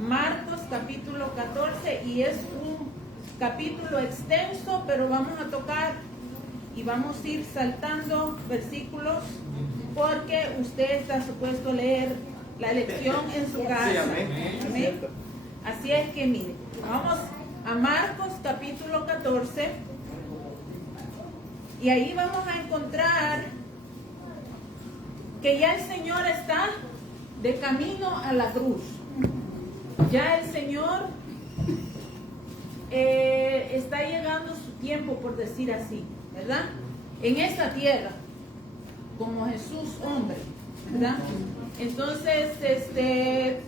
Marcos capítulo 14, y es un capítulo extenso, pero vamos a tocar y vamos a ir saltando versículos porque usted está supuesto a leer la lección en su casa. Sí, amén. Amén. Así es que mire, vamos a Marcos capítulo 14 y ahí vamos a encontrar que ya el Señor está de camino a la cruz. Ya el Señor está llegando su tiempo, por decir así, ¿verdad? En esta tierra, como Jesús hombre, ¿verdad? Entonces,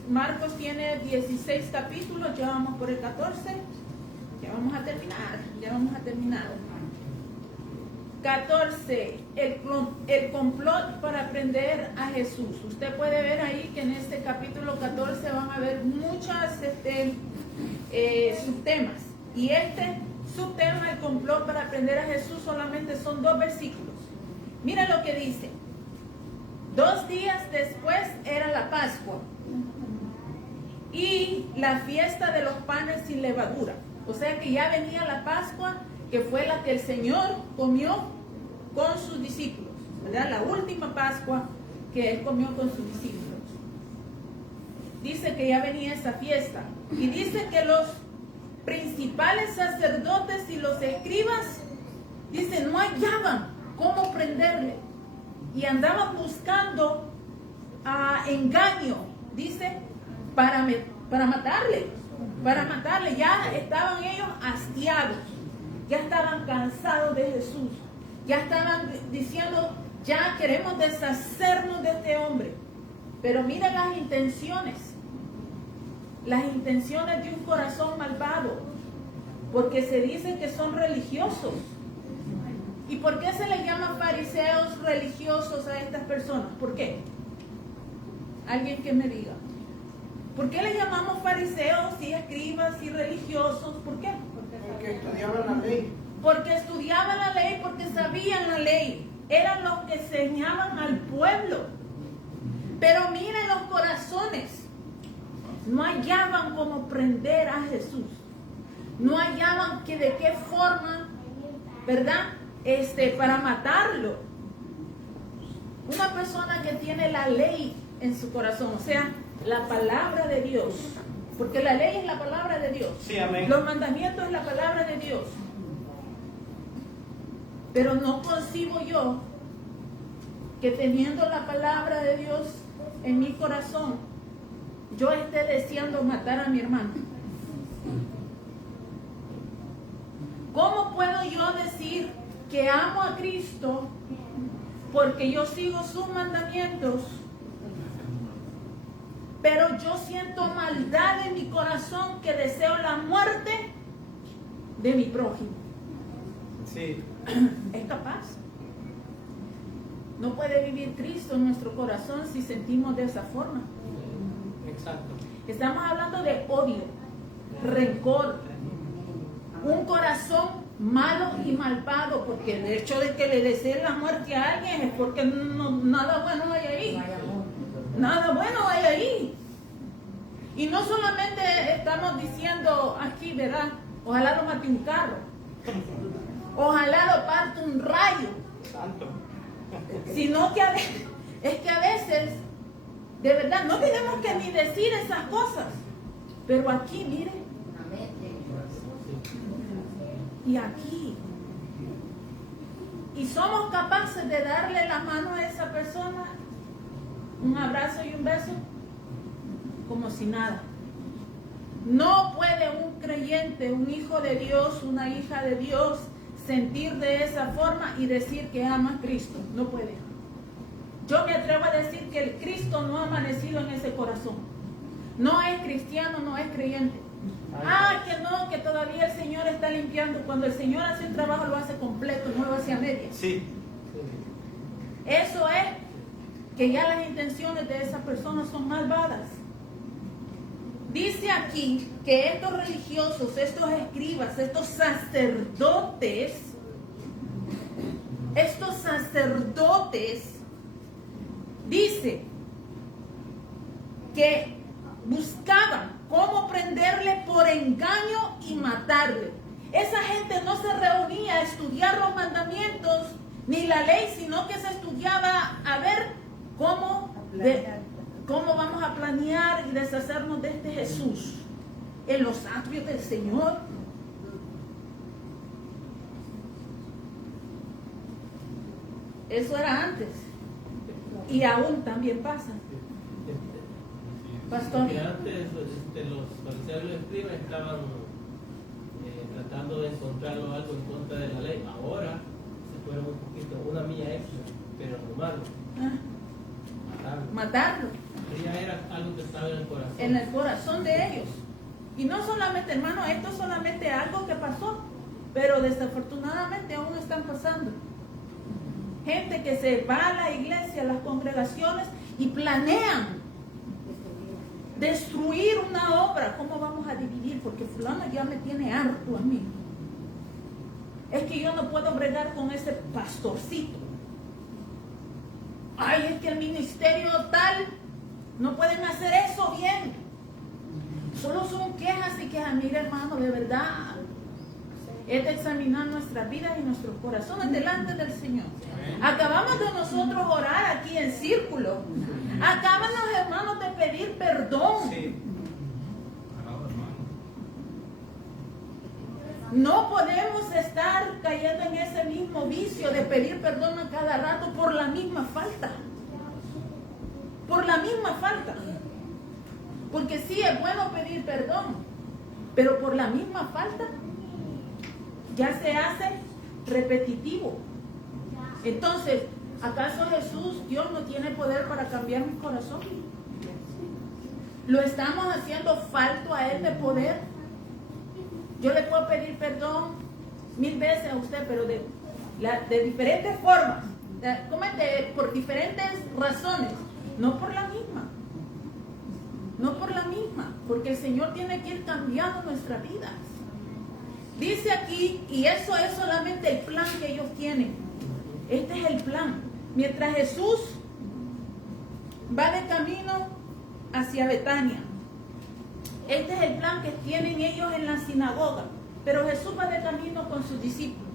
Marcos tiene 16 capítulos, ya vamos por el 14, ya vamos a terminar. 14, el complot para prender a Jesús. Usted puede ver ahí que en este capítulo 14 van a haber muchas subtemas. Y este subtema, el complot para prender a Jesús, solamente son 2 versículos. Mira lo que dice. 2 días después era la Pascua y la fiesta de los panes sin levadura. O sea que ya venía la Pascua, que fue la que el Señor comió con sus discípulos, ¿verdad? La última Pascua que Él comió con sus discípulos. Dice que ya venía esa fiesta. Y dice que los principales sacerdotes y los escribas, dice, no hallaban cómo prenderle. Y andaban buscando engaño, dice, para matarle. Ya estaban ellos hastiados, ya estaban cansados de Jesús, ya estaban diciendo, ya queremos deshacernos de este hombre. Pero mira las intenciones de un corazón malvado, porque se dice que son religiosos. ¿Y por qué se les llama fariseos religiosos a estas personas? ¿Por qué? Alguien que me diga. ¿Por qué les llamamos fariseos y escribas y religiosos? ¿Por qué? Porque estudiaban la ley. Porque estudiaban la ley, porque sabían la ley. Eran los que enseñaban al pueblo. Pero miren los corazones. No hallaban cómo prender a Jesús. No hallaban que de qué forma, ¿verdad? Para matarlo. Una persona que tiene la ley en su corazón, o sea, la palabra de Dios, porque la ley es la palabra de Dios. Sí, amén. Los mandamientos es la palabra de Dios. Pero no concibo yo que teniendo la palabra de Dios en mi corazón, yo esté deseando matar a mi hermano. ¿Cómo puedo yo decir que amo a Cristo porque yo sigo sus mandamientos, pero yo siento maldad en mi corazón que deseo la muerte de mi prójimo? Sí. ¿Es capaz? No puede vivir Cristo en nuestro corazón si sentimos de esa forma. Exacto. Estamos hablando de odio, rencor, un corazón malo y malvado, porque el hecho de que le deseen la muerte a alguien es porque nada bueno hay ahí. Nada bueno hay ahí. Y no solamente estamos diciendo aquí, ¿verdad? Ojalá lo mate un carro. Ojalá lo parte un rayo. Santo. Sino que a veces, de verdad, no tenemos que ni decir esas cosas. Pero aquí, miren. Y aquí. Y somos capaces de darle la mano a esa persona, un abrazo y un beso, como si nada. No puede un creyente, un hijo de Dios, una hija de Dios, sentir de esa forma y decir que ama a Cristo. No puede. Yo me atrevo a decir que el Cristo no ha amanecido en ese corazón. No es cristiano, no es creyente. Que no, que todavía el Señor está limpiando. Cuando el Señor hace un trabajo lo hace completo, no lo hace a medias. Sí. Eso es que ya las intenciones de esas personas son malvadas. Dice aquí que estos religiosos, estos escribas, estos sacerdotes, dice que buscaban cómo por engaño y matarle. Esa gente no se reunía a estudiar los mandamientos ni la ley, sino que se estudiaba a ver cómo vamos a planear y deshacernos de este Jesús en los atrios del Señor. Eso era antes y aún también pasa. Pastor. Porque antes los fariseos y los escribas estaban tratando de encontrarlo algo en contra de la ley. Ahora se fueron un poquito, una milla extra, pero no malo. Matarlo. Ya era algo que estaba en el corazón. En el corazón de ellos. Y no solamente, hermano, esto es solamente algo que pasó, pero desafortunadamente aún están pasando. Gente que se va a la iglesia, a las congregaciones y planean destruir una obra. ¿Cómo vamos a dividir? Porque fulano ya me tiene harto a mí. Es que yo no puedo bregar con ese pastorcito. Ay, es que el ministerio tal no pueden hacer eso bien. Solo son quejas y quejas. Mira, hermano, de verdad es de examinar nuestras vidas y nuestros corazones delante del Señor. Acabamos de nosotros orar aquí en círculo. Acaban los hermanos de pedir perdón. Sí. No podemos estar cayendo en ese mismo vicio de pedir perdón a cada rato por la misma falta. Por la misma falta. Porque sí es bueno pedir perdón, pero por la misma falta ya se hace repetitivo. Entonces, ¿acaso Jesús, Dios no tiene poder para cambiar mi corazón? ¿Lo estamos haciendo falto a Él de poder? Yo le puedo pedir perdón 1000 veces a usted, pero de diferentes formas, por diferentes razones, no por la misma. No por la misma, porque el Señor tiene que ir cambiando nuestras vidas. Dice aquí, y eso es solamente el plan que ellos tienen. Este es el plan. Mientras Jesús va de camino hacia Betania, este es el plan que tienen ellos en la sinagoga. Pero Jesús va de camino con sus discípulos.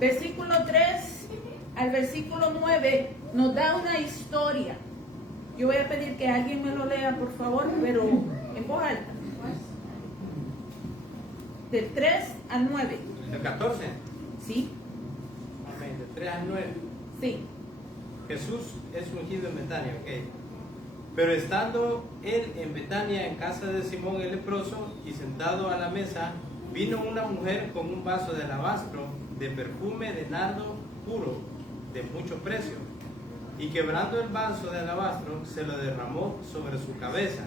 Versículo 3 al versículo 9 nos da una historia. Yo voy a pedir que alguien me lo lea, por favor, pero en voz alta. Del 3 al 9. ¿El 14? ¿Sí? Amén. Del 3 al 9. Sí. Jesús es ungido en Betania, ok. Pero estando él en Betania, en casa de Simón el leproso, y sentado a la mesa, vino una mujer con un vaso de alabastro de perfume de nardo puro, de mucho precio. Y quebrando el vaso de alabastro, se lo derramó sobre su cabeza.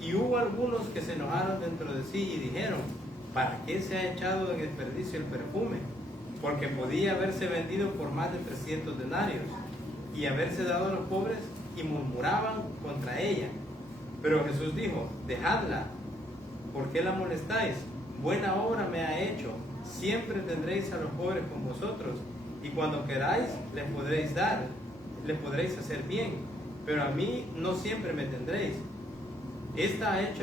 Y hubo algunos que se enojaron dentro de sí y dijeron: ¿para qué se ha echado en desperdicio el perfume? Porque podía haberse vendido por más de 300 denarios y haberse dado a los pobres. Y murmuraban contra ella. Pero Jesús dijo: dejadla, ¿por qué la molestáis? Buena obra me ha hecho. Siempre tendréis a los pobres con vosotros, y cuando queráis les podréis dar, les podréis hacer bien, pero a mí no siempre me tendréis. Esta ha hecho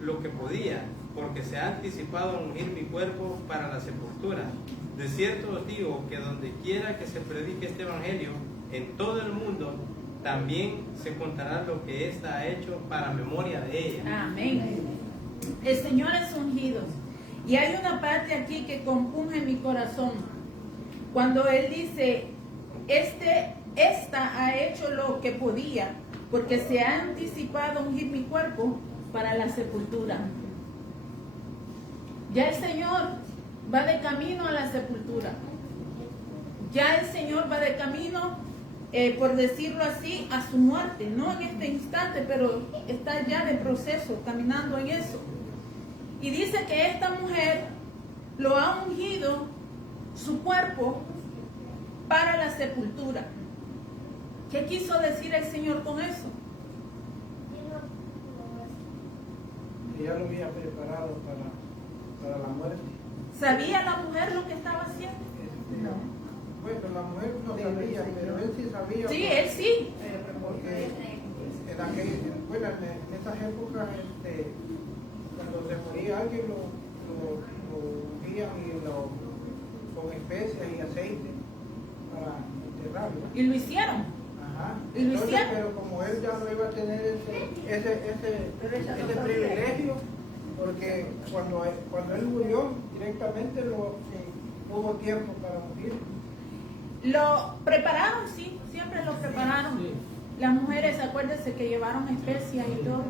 lo que podía, porque se ha anticipado a ungir mi cuerpo para la sepultura. De cierto os digo que donde quiera que se predique este evangelio en todo el mundo, también se contará lo que ésta ha hecho para memoria de ella. Amén. El Señor es ungido. Y hay una parte aquí que compunge mi corazón. Cuando Él dice, esta ha hecho lo que podía, porque se ha anticipado a ungir mi cuerpo para la sepultura. Ya el Señor va de camino a la sepultura. Ya el Señor va de camino, por decirlo así, a su muerte. No en este instante, pero está ya de proceso, caminando en eso. Y dice que esta mujer lo ha ungido su cuerpo para la sepultura. ¿Qué quiso decir el Señor con eso? Que ya lo había preparado para la muerte. ¿Sabía la mujer lo que estaba haciendo? No. Bueno, la mujer no sabía, pero él sí sabía. Sí, él sí. Porque en esas épocas, cuando se moría alguien, Y lo hicieron. Ajá. Y lo Entonces, hicieron. pero como él ya no iba a tener ese privilegio, porque cuando él murió directamente hubo tiempo para morir. Lo prepararon, sí, siempre lo prepararon. Sí. Las mujeres, acuérdense que llevaron especias y todo.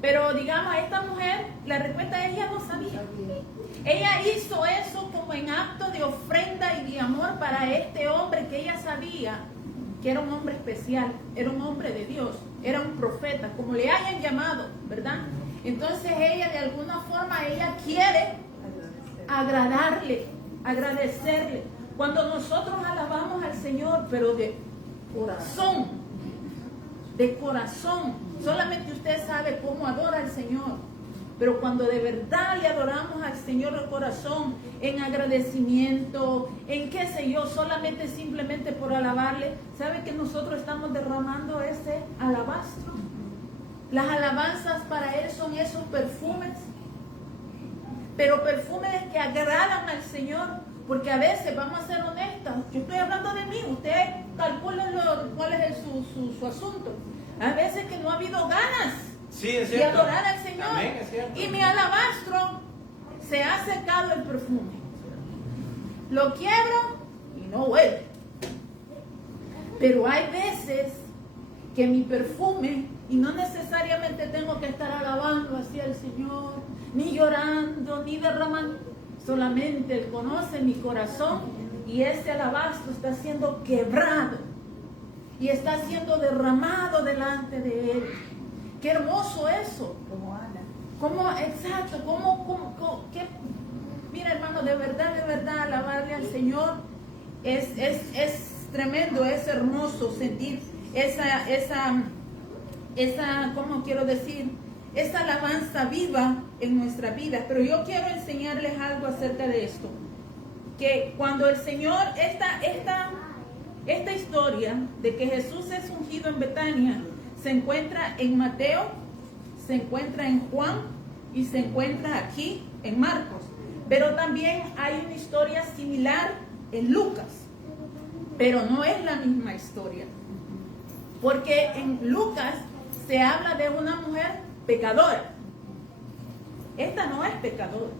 Pero digamos, a esta mujer, la respuesta ella no sabía. Ella hizo eso como en acto de ofrenda y de amor para este hombre que ella sabía que era un hombre especial, era un hombre de Dios, era un profeta, como le hayan llamado, ¿verdad? Entonces ella de alguna forma, ella quiere agradarle, agradecerle. Cuando nosotros alabamos al Señor, pero de corazón, solamente usted sabe cómo adora al Señor. Pero cuando de verdad le adoramos al Señor de corazón, en agradecimiento, en qué sé yo, solamente simplemente por alabarle, ¿sabe que nosotros estamos derramando ese alabastro? Las alabanzas para Él son esos perfumes, pero perfumes que agradan al Señor, porque a veces, vamos a ser honestas, yo estoy hablando de mí, usted calcula cuál es su asunto. A veces que no ha habido ganas. Sí, es Y cierto. adorar al Señor. Amén, es cierto. Y mi alabastro se ha secado el perfume. Lo quiebro y no huele. Pero hay veces que mi perfume, y no necesariamente tengo que estar alabando así al Señor, ni llorando, ni derramando. Solamente Él conoce mi corazón y ese alabastro está siendo quebrado y está siendo derramado delante de Él. Qué hermoso eso. Exacto, mira, hermano, de verdad, alabarle al Señor es tremendo, es hermoso sentir ¿cómo quiero decir? Esa alabanza viva en nuestras vidas. Pero yo quiero enseñarles algo acerca de esto. Que cuando el Señor, esta historia de que Jesús es ungido en Betania, se encuentra en Mateo, se encuentra en Juan y se encuentra aquí en Marcos. Pero también hay una historia similar en Lucas, pero no es la misma historia. Porque en Lucas se habla de una mujer pecadora. Esta no es pecadora.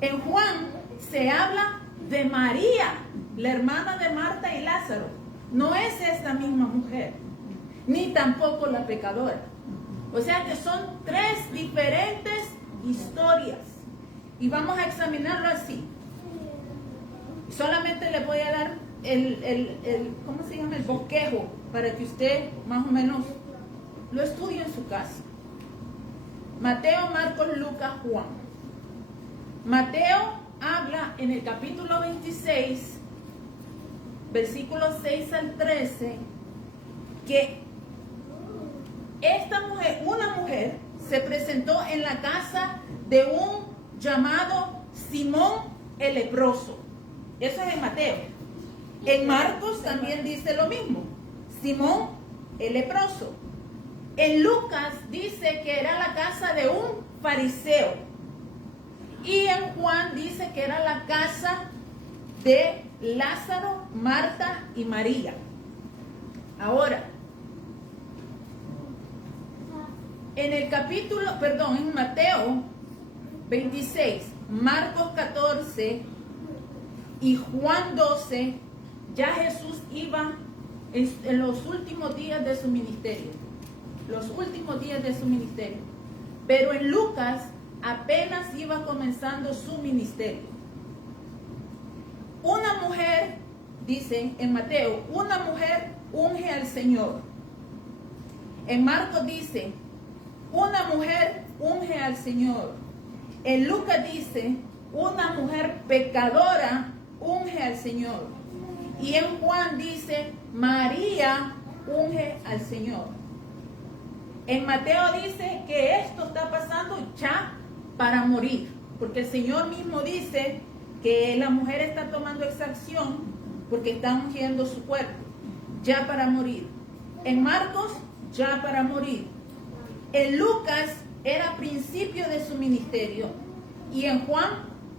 En Juan se habla de María, la hermana de Marta y Lázaro. No es esta misma mujer, ni tampoco la pecadora. O sea que son tres diferentes historias. Y vamos a examinarlo así. Solamente le voy a dar ¿cómo se llama? El bosquejo para que usted más o menos lo estudie en su casa. Mateo, Marcos, Lucas, Juan. Mateo habla en el capítulo 26, versículos 6 al 13, que una mujer se presentó en la casa de un llamado Simón el leproso. Eso es en Mateo. En Marcos también dice lo mismo, Simón el leproso. En Lucas dice que era la casa de un fariseo. Y en Juan dice que era la casa de Lázaro, Marta y María. Ahora, en Mateo 26, Marcos 14 y Juan 12, ya Jesús iba en los últimos días de su ministerio. Los últimos días de su ministerio. Pero en Lucas apenas iba comenzando su ministerio. Una mujer, dice en Mateo, una mujer unge al Señor. En Marcos dice, una mujer unge al Señor. En Lucas dice, una mujer pecadora unge al Señor. Y en Juan dice, María unge al Señor. En Mateo dice que esto está pasando ya para morir, porque el Señor mismo dice que la mujer está tomando esa acción porque está ungiendo su cuerpo, ya para morir. En Marcos, ya para morir. En Lucas era principio de su ministerio. Y en Juan,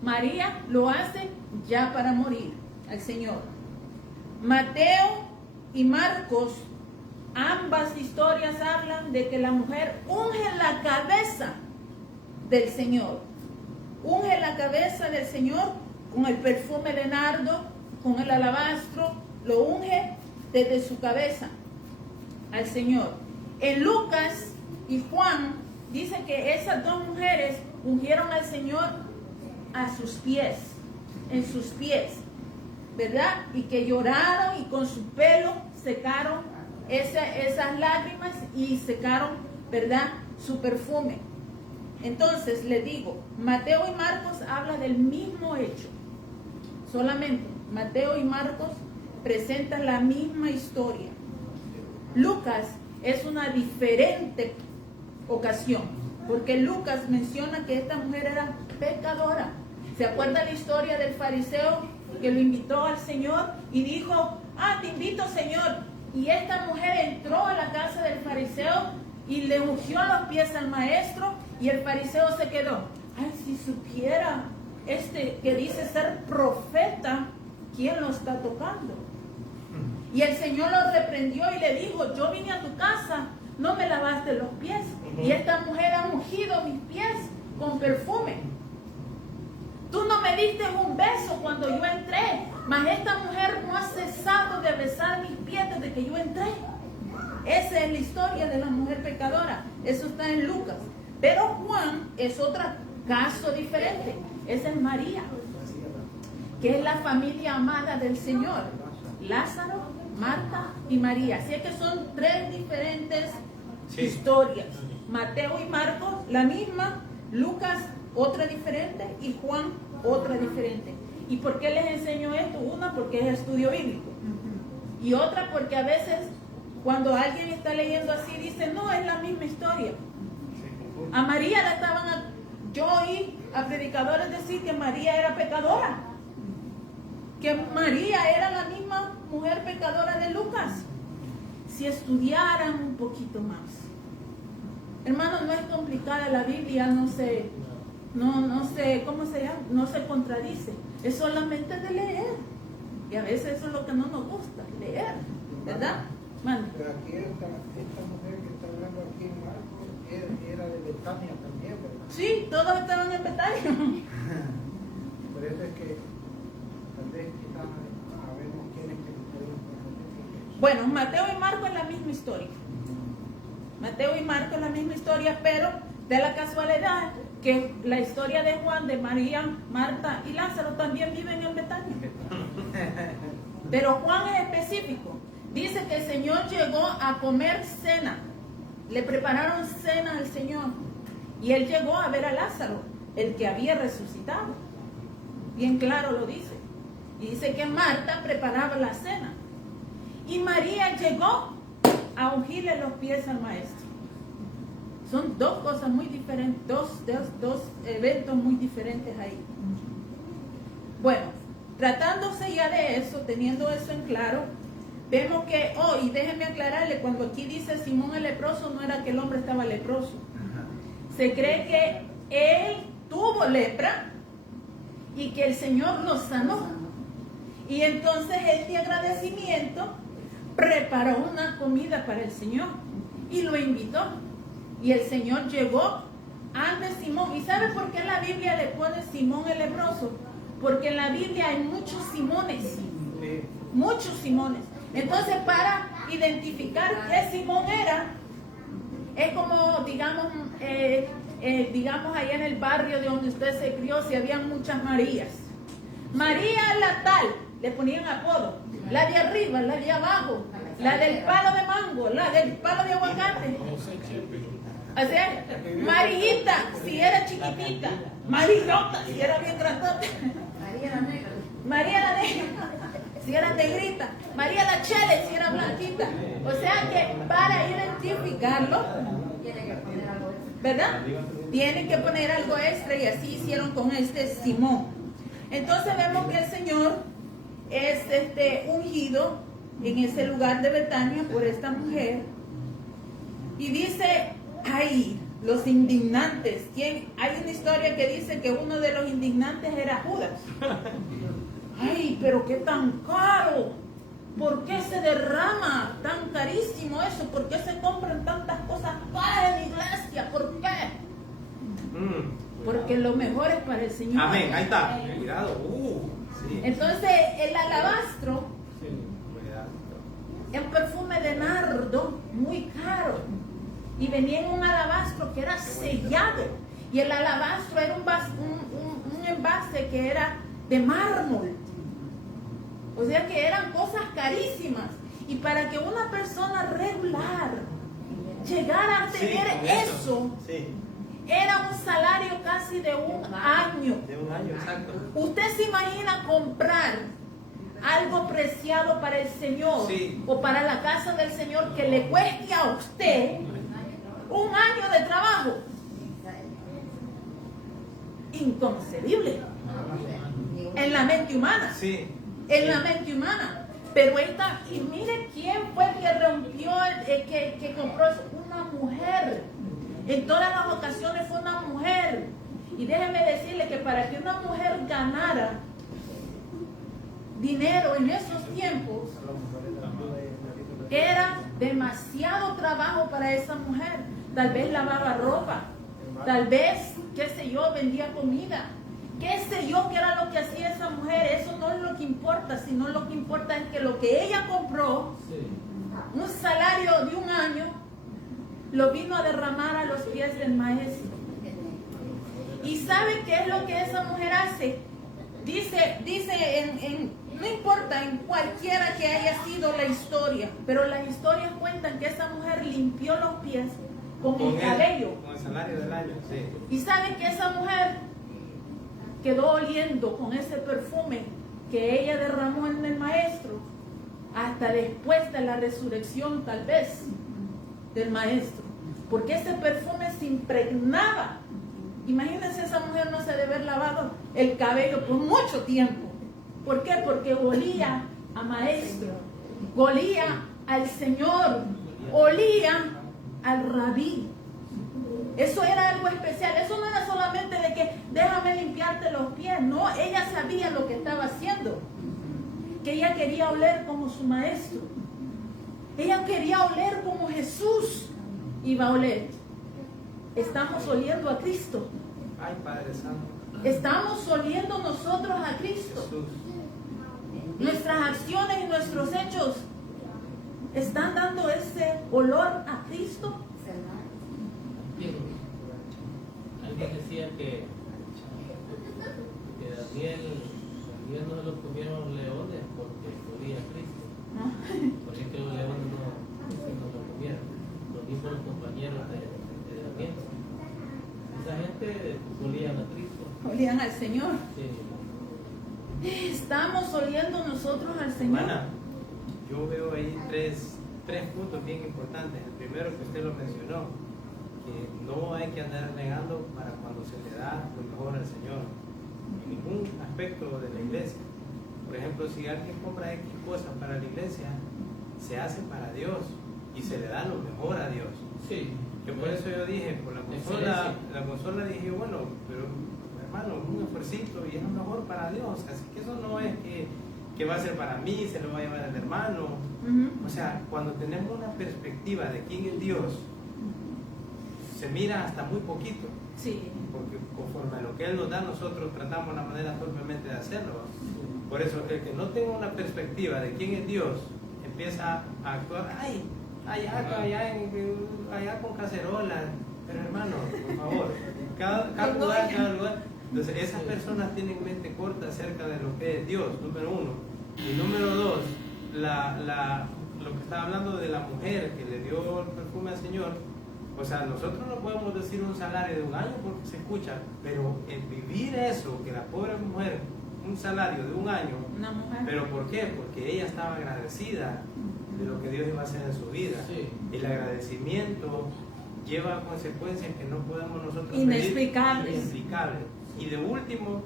María lo hace ya para morir al Señor. Mateo y Marcos, ambas historias hablan de que la mujer unge la cabeza del Señor. Unge la cabeza del Señor con el perfume de nardo, con el alabastro, lo unge desde su cabeza al Señor. En Lucas y Juan dice que esas dos mujeres ungieron al Señor a sus pies, en sus pies, ¿verdad? Y que lloraron y con su pelo secaron esas lágrimas y secaron, ¿verdad?, su perfume. Entonces le digo, Mateo y Marcos hablan del mismo hecho. Solamente Mateo y Marcos presentan la misma historia. Lucas es una diferente ocasión, porque Lucas menciona que esta mujer era pecadora. ¿Se acuerda la historia del fariseo que lo invitó al Señor y dijo, te invito, Señor? Y esta mujer entró a la casa del fariseo y le ungió los pies al maestro, y el fariseo se quedó. Si supiera que dice ser profeta, ¿quién lo está tocando? Y el Señor lo reprendió y le dijo, yo vine a tu casa, no me lavaste los pies, y esta mujer ha ungido mis pies con perfume. Tú no me diste un beso cuando yo entré, mas esta mujer no ha cesado de besar mis pies desde que yo entré. Esa es la historia de la mujer pecadora. Eso está en Lucas. Pero Juan es otro caso diferente. Esa es María, que es la familia amada del Señor. Lázaro, Marta y María. Así es que son tres diferentes historias. Mateo y Marcos, la misma. Lucas, otra diferente. Y Juan, otra diferente. ¿Y por qué les enseño esto? Una, porque es estudio bíblico. Y otra, porque a veces cuando alguien está leyendo así, dice, no, es la misma historia. A María la yo oí a predicadores decir que María era pecadora. Que María era la misma mujer pecadora de Lucas. Si estudiaran un poquito más. Hermanos, no es complicada la Biblia, no se, ¿cómo se llama? No se contradice. Es solamente de leer. Y a veces eso es lo que no nos gusta, leer, ¿verdad? Pero aquí esta mujer que está hablando aquí en Marcos era de Betania también, ¿verdad? Sí, todos estaban en Betania. Por eso es que tal vez quizás sabemos quiénes que podemos conocer. Bueno, Mateo y Marcos es la misma historia. Mateo y Marcos es la misma historia, pero de la casualidad que la historia de Juan, de María, Marta y Lázaro también viven en Betania. Pero Juan es específico. Dice que el Señor llegó a comer cena. Le prepararon cena al Señor. Y Él llegó a ver a Lázaro, el que había resucitado. Bien claro lo dice. Y dice que Marta preparaba la cena. Y María llegó a ungirle los pies al maestro. Son dos cosas muy diferentes, dos eventos muy diferentes ahí. Bueno, tratándose ya de eso, teniendo eso en claro, vemos que, y déjenme aclararle, cuando aquí dice Simón el leproso, no era que el hombre estaba leproso. Se cree que él tuvo lepra y que el Señor lo sanó. Y entonces él de agradecimiento preparó una comida para el Señor y lo invitó. Y el Señor llegó ante Simón. ¿Y sabe por qué la Biblia le pone Simón el leproso? Porque en la Biblia hay muchos Simones. Muchos Simones. Entonces, para identificar qué Simón era, es como, digamos, allá en el barrio de donde usted se crió, si habían muchas Marías. María la tal, le ponían apodo. La de arriba, la de abajo, la del palo de mango, la del palo de aguacate. O sea, Marillita, si era chiquitita. Marillota, si era bien grandota. María la negra, si era negrita. María la chele, si era blanquita. O sea que para identificarlo, ¿verdad? Tienen que poner algo extra, y así hicieron con este Simón. Entonces vemos que el Señor es ungido en ese lugar de Betania por esta mujer. Y dice, los indignantes. Hay una historia que dice que uno de los indignantes era Judas. Pero qué tan caro. ¿por qué se derrama tan carísimo eso? ¿Por qué se compran tantas cosas para la iglesia? ¿Por qué? Porque lo mejor es para el Señor. Amén, ahí está. Cuidado. Sí. Entonces, el alabastro, Sí. Cuidado. es un perfume de nardo muy caro. Y venía en un alabastro que era sellado. Y el alabastro era un envase que era de mármol. O sea que eran cosas carísimas. Y para que una persona regular llegara a tener con eso, Sí. era un salario casi de un año. De un año, exacto. ¿Usted se imagina comprar algo preciado para el Señor Sí. o para la casa del Señor que le cueste a usted un año de trabajo? Inconcebible en la mente humana. Sí. En la mente humana. Pero esta, y mire quién fue el que rompió, que compró eso. Una mujer. En todas las ocasiones fue una mujer. Y déjeme decirle que para que una mujer ganara dinero en esos tiempos, era demasiado trabajo para esa mujer. Tal vez lavaba ropa, tal vez, qué sé yo, vendía comida, qué sé yo qué era lo que hacía esa mujer. Eso no es lo que importa, sino lo que importa es que lo que ella compró, Sí. un salario de un año, lo vino a derramar a los pies del maestro. ¿Y sabe qué es lo que esa mujer hace? Dice no importa en cualquiera que haya sido la historia, pero las historias cuentan que esa mujer limpió los pies con el cabello. Con el salario del año, sí. Y sabe que esa mujer quedó oliendo con ese perfume que ella derramó en el maestro hasta después de la resurrección, tal vez, del maestro, porque ese perfume se impregnaba. Imagínense, esa mujer no se debe haber lavado el cabello por mucho tiempo. ¿Por qué? Porque olía a maestro, olía al Señor, olía al rabí. Eso era algo especial. Eso no era solamente de que déjame limpiarte los pies. No, ella sabía lo que estaba haciendo. Que ella quería oler como su maestro. Ella quería oler como Jesús iba a oler. Estamos oliendo a Cristo. Ay, Padre Santo. Estamos oliendo nosotros a Cristo. Jesús. Nuestras acciones y nuestros hechos están dando ese olor a Cristo. Bien. Alguien decía que Daniel no se lo comieron los leones porque olía a Cristo. Por eso que los leones no lo comieron. Los mismos los compañeros de Daniel. Esa gente olían a Cristo. Olían al Señor. Sí. Estamos oliendo nosotros al Señor. Hermana, yo veo ahí tres puntos bien importantes. El primero que usted lo mencionó, que no hay que andar negando para cuando se le da lo mejor al Señor, en ningún aspecto de la iglesia. Por ejemplo, si alguien compra X cosas para la iglesia, se hace para Dios y se le da lo mejor a Dios. Sí. Yo por eso yo dije, por la consola dije, bueno, pero hermano, un esfuercito y es lo mejor para Dios, así que eso no es que va a ser para mí, se lo va a llevar el hermano. O sea, cuando tenemos una perspectiva de quién es Dios, se mira hasta muy poquito, Sí. porque conforme a lo que Él nos da, nosotros tratamos la manera torpemente de hacerlo. Por eso, el que no tenga una perspectiva de quién es Dios, empieza a actuar, allá con cacerolas, pero hermano, por favor, cada lugar. Entonces, esas personas tienen mente corta acerca de lo que es Dios, número uno. Y número dos, lo que estaba hablando de la mujer que le dio el perfume al Señor. O sea, nosotros no podemos decir un salario de un año porque se escucha, pero el vivir eso, que la pobre mujer, un salario de un año, Una mujer. ¿pero por qué? Porque ella estaba agradecida de lo que Dios iba a hacer en su vida. Sí. El agradecimiento lleva consecuencias que no podemos nosotros medir. Inexplicables. Inexplicables. Y de último,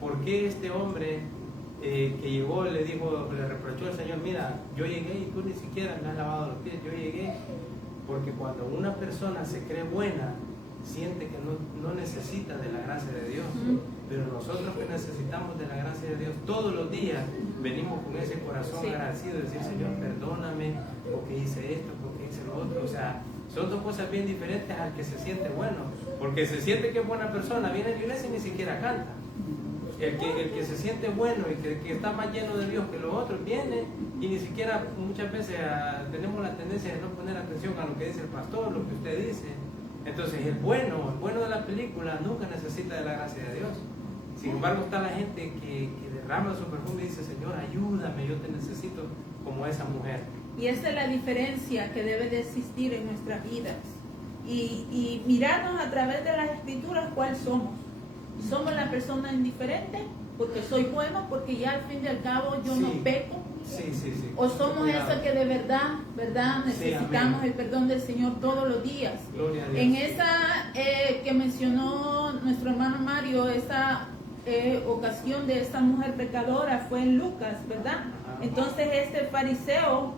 ¿por qué este hombre que llegó le reprochó al Señor, mira, yo llegué y tú ni siquiera me has lavado los pies? Yo llegué porque cuando una persona se cree buena, siente que no necesita de la gracia de Dios. Pero nosotros que necesitamos de la gracia de Dios, todos los días venimos con ese corazón agradecido, decir, Señor, perdóname porque hice esto, porque hice lo otro. O sea, son dos cosas bien diferentes al que se siente bueno, porque se siente que es buena persona, viene a la iglesia y ni siquiera canta. El que se siente bueno y que está más lleno de Dios que los otros, viene y ni siquiera muchas veces tenemos la tendencia de no poner atención a lo que dice el pastor, lo que usted dice. Entonces el bueno de la película nunca necesita de la gracia de Dios. Sin embargo está la gente que derrama su perfume y dice, Señor, ayúdame, yo te necesito como esa mujer. Y esa es la diferencia que debe de existir en nuestras vidas. Y mirarnos a través de las escrituras cuál somos. Somos la persona indiferente porque soy bueno, porque ya al fin y al cabo yo no peco. Sí. O somos esa que de verdad necesitamos el perdón del Señor todos los días. Gloria a Dios. En esa que mencionó nuestro hermano Mario, esa ocasión de esa mujer pecadora fue en Lucas, ¿verdad? Entonces este fariseo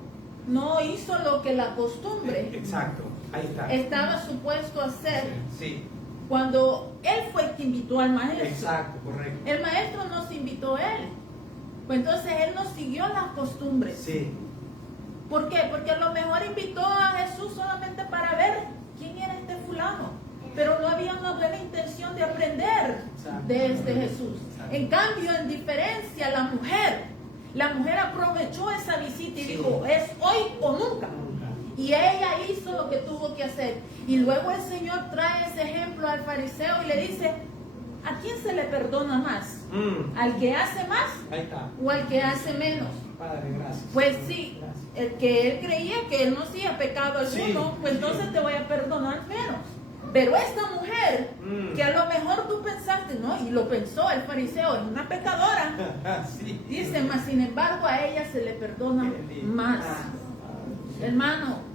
no hizo lo que la costumbre Exacto, ahí está. estaba supuesto a hacer. Sí. Cuando él fue el que invitó al maestro. Exacto, correcto. El maestro no se invitó a él. Pues entonces él no siguió las costumbres. Sí. ¿Por qué? Porque a lo mejor invitó a Jesús solamente para ver quién era este fulano. Pero no había una buena intención de aprender de este Jesús. En cambio, en diferencia, la mujer aprovechó esa visita y dijo, es hoy o nunca. Y ella hizo lo que tuvo que hacer. Y luego el Señor trae ese ejemplo al fariseo y le dice, ¿a quién se le perdona más? ¿Al que hace más? Ahí está. ¿O al que hace menos? Padre, gracias. Pues sí, el que él creía que él no hacía pecado alguno, pues entonces te voy a perdonar menos. Pero esta mujer, que a lo mejor tú pensaste, ¿no? Y lo pensó el fariseo, es una pecadora. Dice, mas sin embargo a ella se le perdona más. Hermano,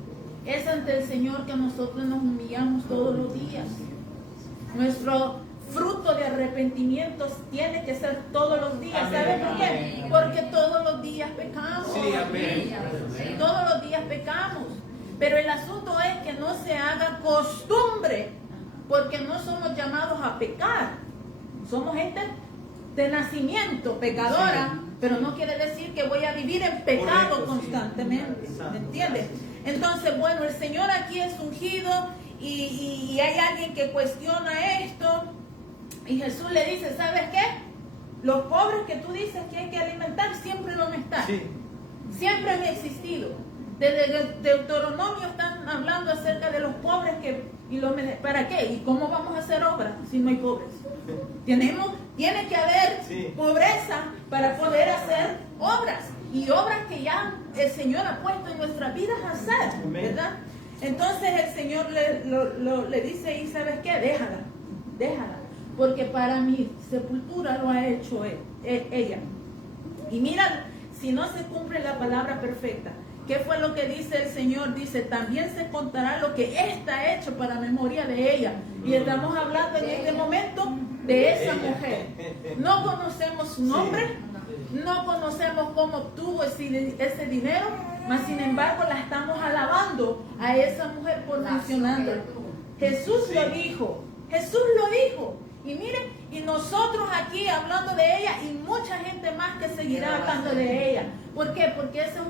es ante el Señor que nosotros nos humillamos todos los días. Nuestro fruto de arrepentimiento tiene que ser todos los días. ¿Sabe por qué? Porque todos los días pecamos. Sí, amén. Todos los días pecamos. Pero el asunto es que no se haga costumbre, porque no somos llamados a pecar. Somos gente de nacimiento pecadora, pero no quiere decir que voy a vivir en pecado constantemente. ¿Me entiendes? Entonces, bueno, el Señor aquí es ungido y hay alguien que cuestiona esto. Y Jesús le dice, ¿sabes qué? Los pobres que tú dices que hay que alimentar siempre lo han estado. Siempre han existido. Desde Deuteronomio están hablando acerca de los pobres ¿para qué? ¿Y cómo vamos a hacer obras si no hay pobres? Tiene que haber pobreza para poder hacer obras. Y obras que ya el Señor ha puesto en nuestras vidas a hacer, ¿verdad? Entonces el Señor le dice, ¿y sabes qué? Déjala. Porque para mi sepultura lo ha hecho ella. Y mira, si no se cumple la palabra perfecta, ¿qué fue lo que dice el Señor? Dice, también se contará lo que está hecho para memoria de ella. Y estamos hablando en este momento de esa mujer. No conocemos su nombre, no conocemos cómo obtuvo ese dinero, mas sin embargo la estamos alabando a esa mujer por mencionarla. Jesús lo dijo. Y miren, y nosotros aquí hablando de ella y mucha gente más que seguirá hablando de ella. ¿Por qué? Porque esa es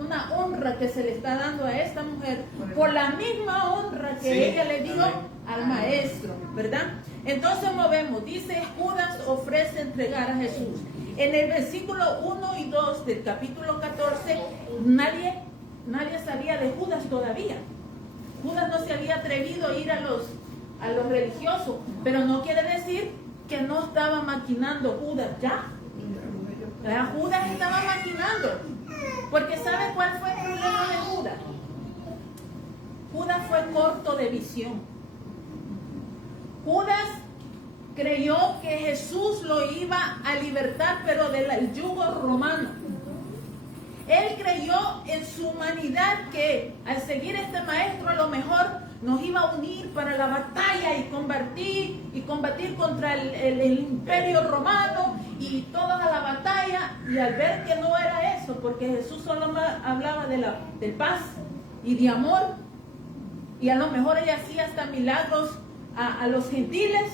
una honra que se le está dando a esta mujer por la misma honra que ella le dio al maestro, ¿verdad? Entonces movemos, dice Judas ofrece entregar a Jesús. En el versículo 1 y 2 del capítulo 14, nadie sabía de Judas todavía. Judas no se había atrevido a ir a los religiosos, pero no quiere decir que no estaba maquinando Judas ya. Judas estaba maquinando, porque ¿sabe cuál fue el problema de Judas? Judas fue corto de visión. Judas creyó que Jesús lo iba a libertar, pero del yugo romano. Él creyó en su humanidad que al seguir este maestro a lo mejor nos iba a unir para la batalla y combatir contra el imperio romano y toda la batalla. Y al ver que no era eso, porque Jesús solo hablaba de paz y de amor, y a lo mejor ella hacía hasta milagros a los gentiles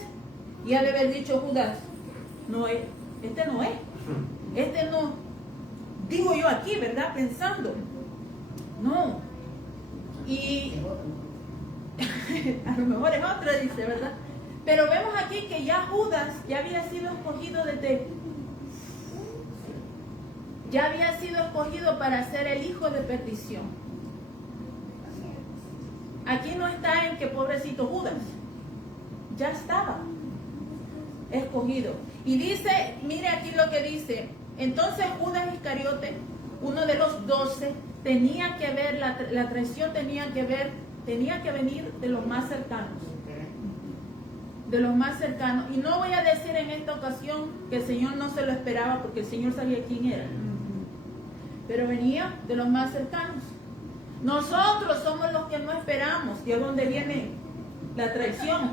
y ha de haber dicho Judas, no es, este no es, este no, digo yo aquí, ¿verdad? Pensando, no, y a lo mejor es otra, dice, ¿verdad? Pero vemos aquí que ya Judas ya había sido escogido ya había sido escogido para ser el hijo de perdición. Aquí no está en que pobrecito Judas, ya estaba escogido. Y dice, mire aquí lo que dice, entonces Judas Iscariote, uno de los 12, tenía que ver, la traición tenía que venir de los más cercanos. De los más cercanos. Y no voy a decir en esta ocasión que el Señor no se lo esperaba, porque el Señor sabía quién era. Pero venía de los más cercanos. Nosotros somos los que no esperamos de dónde viene la traición.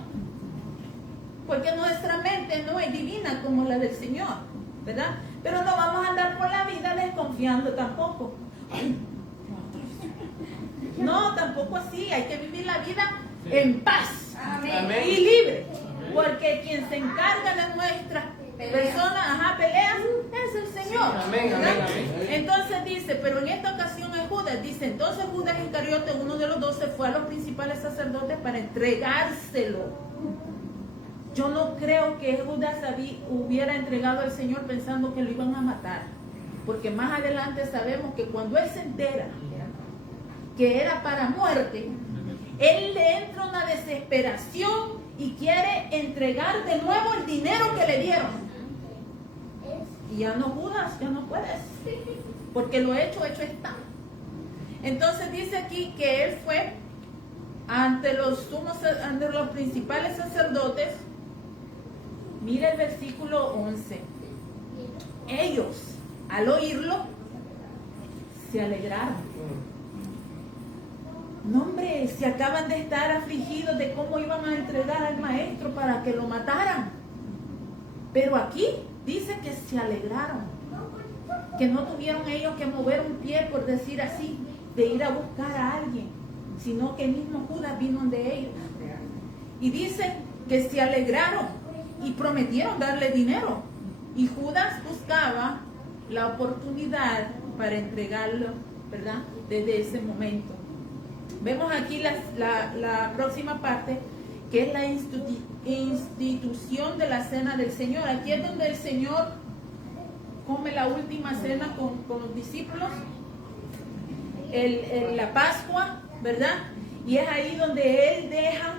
Porque nuestra mente no es divina como la del Señor, ¿verdad? Pero no vamos a andar por la vida desconfiando tampoco. No, tampoco así. Hay que vivir la vida en paz. Amén. Y libre. Porque quien se encarga de nuestras personas, peleas, es el Señor. Sí, amén, amén, amén. Entonces dice, pero en esta ocasión es Judas. Dice, entonces Judas Iscariote, uno de los 12, fue a los principales sacerdotes para entregárselo. Yo no creo que Judas hubiera entregado al Señor pensando que lo iban a matar. Porque más adelante sabemos que cuando él se entera que era para muerte, él le entra una desesperación y quiere entregar de nuevo el dinero que le dieron. Y ya no, Judas, ya no puedes, porque lo hecho está. Entonces dice aquí que él fue ante los principales sacerdotes. Mira el versículo 11. Ellos, al oírlo, se alegraron. No, hombre, se acaban de estar afligidos de cómo iban a entregar al maestro para que lo mataran. Pero aquí dice que se alegraron, que no tuvieron ellos que mover un pie, por decir así, de ir a buscar a alguien, sino que el mismo Judas vino de ellos. Y dice que se alegraron y prometieron darle dinero. Y Judas buscaba la oportunidad para entregarlo, ¿verdad? Desde ese momento. Vemos aquí la próxima parte, que es la institución de la cena del Señor. Aquí es donde el Señor come la última cena con los discípulos, la Pascua, ¿verdad? Y es ahí donde Él deja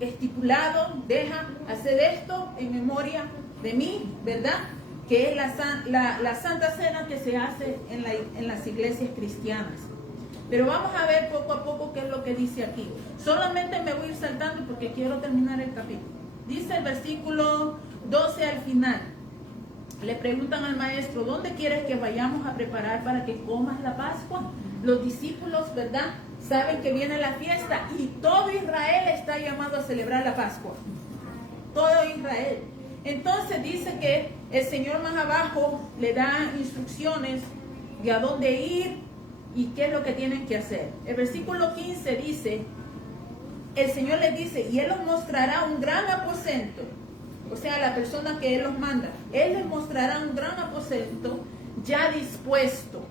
estipulado, deja hacer esto en memoria de mí, ¿verdad? Que es la Santa Cena que se hace en las iglesias cristianas. Pero vamos a ver poco a poco qué es lo que dice aquí. Solamente me voy a ir saltando porque quiero terminar el capítulo. Dice el versículo 12 al final. Le preguntan al maestro, ¿dónde quieres que vayamos a preparar para que comas la Pascua? Los discípulos, ¿verdad?, saben que viene la fiesta y todo Israel está llamado a celebrar la Pascua. Todo Israel. Entonces dice que el Señor más abajo le da instrucciones de a dónde ir y qué es lo que tienen que hacer. El versículo 15 dice, el Señor les dice, y Él os mostrará un gran aposento. O sea, la persona que Él los manda, Él les mostrará un gran aposento ya dispuesto,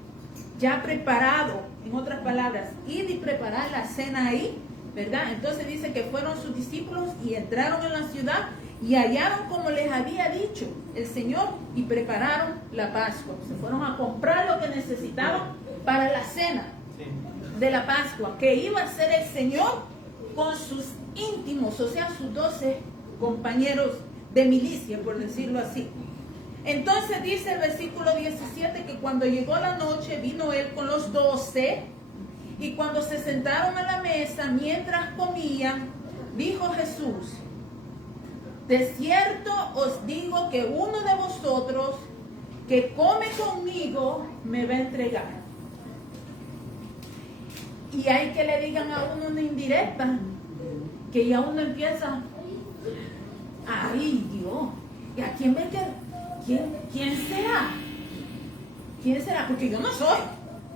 ya preparado. En otras palabras, ir y preparar la cena ahí, ¿verdad? Entonces dice que fueron sus discípulos y entraron en la ciudad y hallaron como les había dicho el Señor y prepararon la Pascua. Se fueron a comprar lo que necesitaban para la cena de la Pascua, que iba a ser el Señor con sus íntimos, o sea, sus 12 compañeros de milicia, por decirlo así. Entonces dice el versículo 17 que cuando llegó la noche vino Él con los 12 y cuando se sentaron a la mesa mientras comían, dijo Jesús, de cierto os digo que uno de vosotros que come conmigo me va a entregar. Y hay que le digan a uno una indirecta, que ya uno empieza, ay Dios, ¿y a quién me queda? ¿Quién será? ¿Quién será? Porque yo no soy.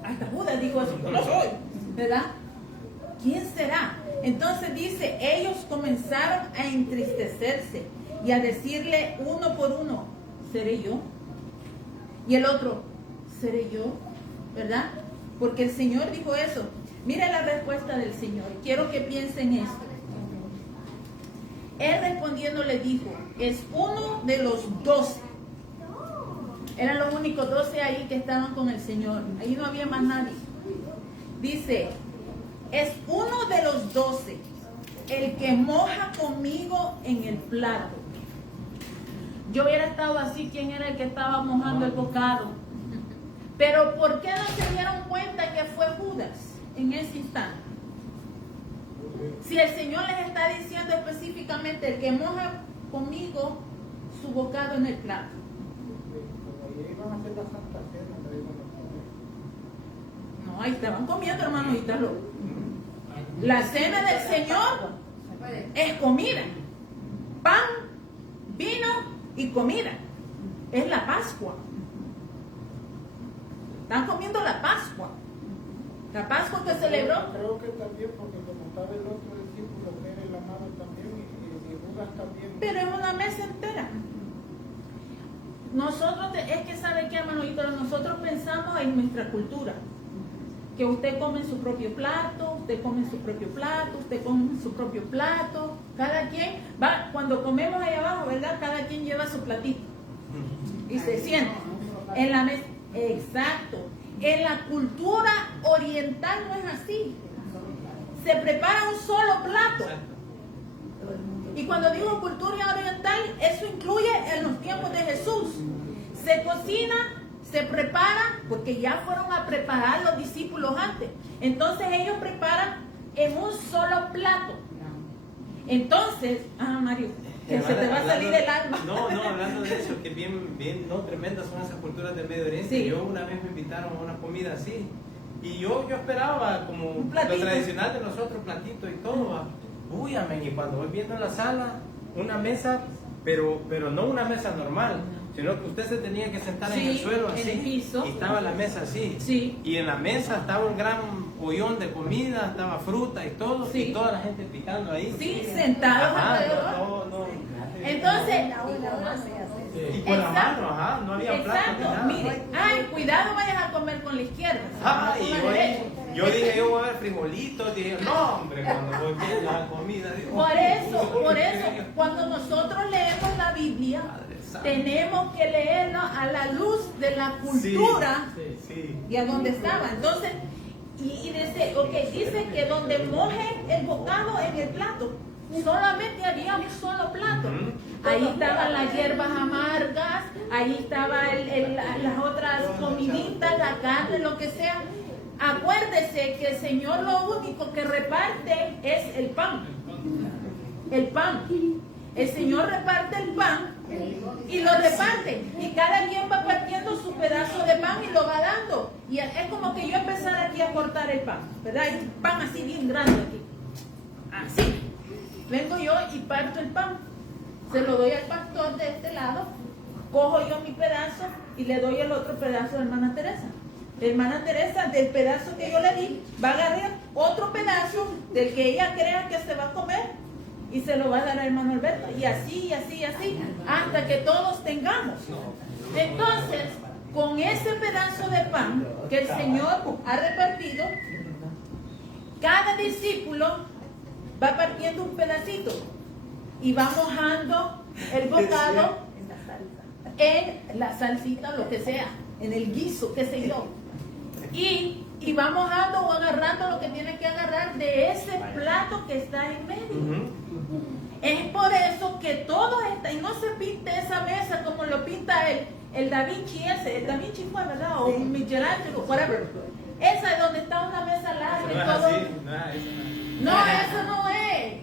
Hasta Judas dijo eso, yo no soy, ¿verdad? ¿quién será? Entonces dice, ellos comenzaron a entristecerse y a decirle uno por uno, ¿seré yo? Y el otro, ¿seré yo? ¿Verdad? Porque el Señor dijo eso. Mire la respuesta del Señor. Quiero que piensen esto. Él respondiendo le dijo, es uno de los 12. Eran los únicos 12 ahí que estaban con el Señor. Ahí no había más nadie. Dice, es uno de los 12 el que moja conmigo en el plato. Yo hubiera estado así, ¿quién era el que estaba mojando el bocado? Pero ¿por qué no se dieron cuenta que fue Judas en ese instante? Si el Señor les está diciendo específicamente el que moja conmigo su bocado en el plato. No, ahí estaban comiendo, hermano Ítalo. La cena del Señor es comida. Pan, vino y comida. Es la Pascua. Están comiendo la Pascua. La Pascua que celebró. Creo que también, porque como estaba el otro discípulo que era el amado también, y Judas también. Pero es una mesa entera. Nosotros, es que sabe qué, hermano Víctor, nosotros pensamos en nuestra cultura. Que usted come su propio plato, usted come su propio plato, usted come su propio plato. Cada quien va, cuando comemos ahí abajo, ¿verdad? Cada quien lleva su platito. Y se sienta en la mesa. Exacto. En la cultura oriental no es así. Se prepara un solo plato. Y cuando digo cultura oriental, eso incluye en los tiempos de Jesús. Se cocina, se prepara, porque ya fueron a preparar los discípulos antes. Entonces ellos preparan en un solo plato. Entonces, Mario, que se te va a salir el alma. No, hablando de eso, que bien, no, tremendas son esas culturas del Medio Oriente. Sí. Yo una vez me invitaron a una comida así. Y yo esperaba como Un lo platito. tradicional de nosotros, platito y todo. Uy, amén. Y cuando voy viendo en la sala, una mesa, pero no una mesa normal, sino que usted se tenía que sentar en el suelo así. En el piso. Y estaba la mesa así. Sí. Y en la mesa estaba un gran pollón de comida, estaba fruta y todo. Sí. Y toda la gente picando ahí. Sí, sentados Ajá, alrededor. no. Entonces, Y con la mano, no había plato ni exacto, nada. mire, cuidado, vayas a comer con la izquierda. Y con la derecha. yo dije, yo voy a ver frijolitos, dije, no, hombre, cuando voy viendo la comida, digo, Por eso, cuando nosotros leemos la Biblia, Padre Santo. tenemos que leerlo a la luz de la cultura Sí. y a donde estaba. Entonces, y dice que donde moje el bocado en el plato, solamente había un solo plato. Ahí estaban las hierbas amargas, ahí estaban las otras comiditas, la carne, lo que sea. Acuérdese que el Señor lo único que reparte es el pan. El pan. El Señor reparte el pan y lo reparte. Y cada quien va partiendo su pedazo de pan y lo va dando. Y es como que yo empezara aquí a cortar el pan, ¿verdad? Hay un pan así bien grande aquí. Así. Vengo yo y parto el pan. Se lo doy al pastor de este lado. Cojo yo mi pedazo y le doy el otro pedazo a hermana Teresa. Hermana Teresa, del pedazo que yo le di, va a agarrar otro pedazo del que ella crea que se va a comer y se lo va a dar a hermano Alberto. Y así, hasta que todos tengamos. Entonces, con ese pedazo de pan que el Señor ha repartido, cada discípulo va partiendo un pedacito y va mojando el bocado en la salsita, lo que sea, en el guiso, qué sé yo. Y va mojando o agarrando lo que tiene que agarrar de ese plato que está en medio. Es por eso que todo está, y no se pinte esa mesa como lo pinta el Da Vinci ese. El Da Vinci fue, ¿verdad? O Michelangelo, whatever. Esa es donde está una mesa larga y todo. No, eso no es.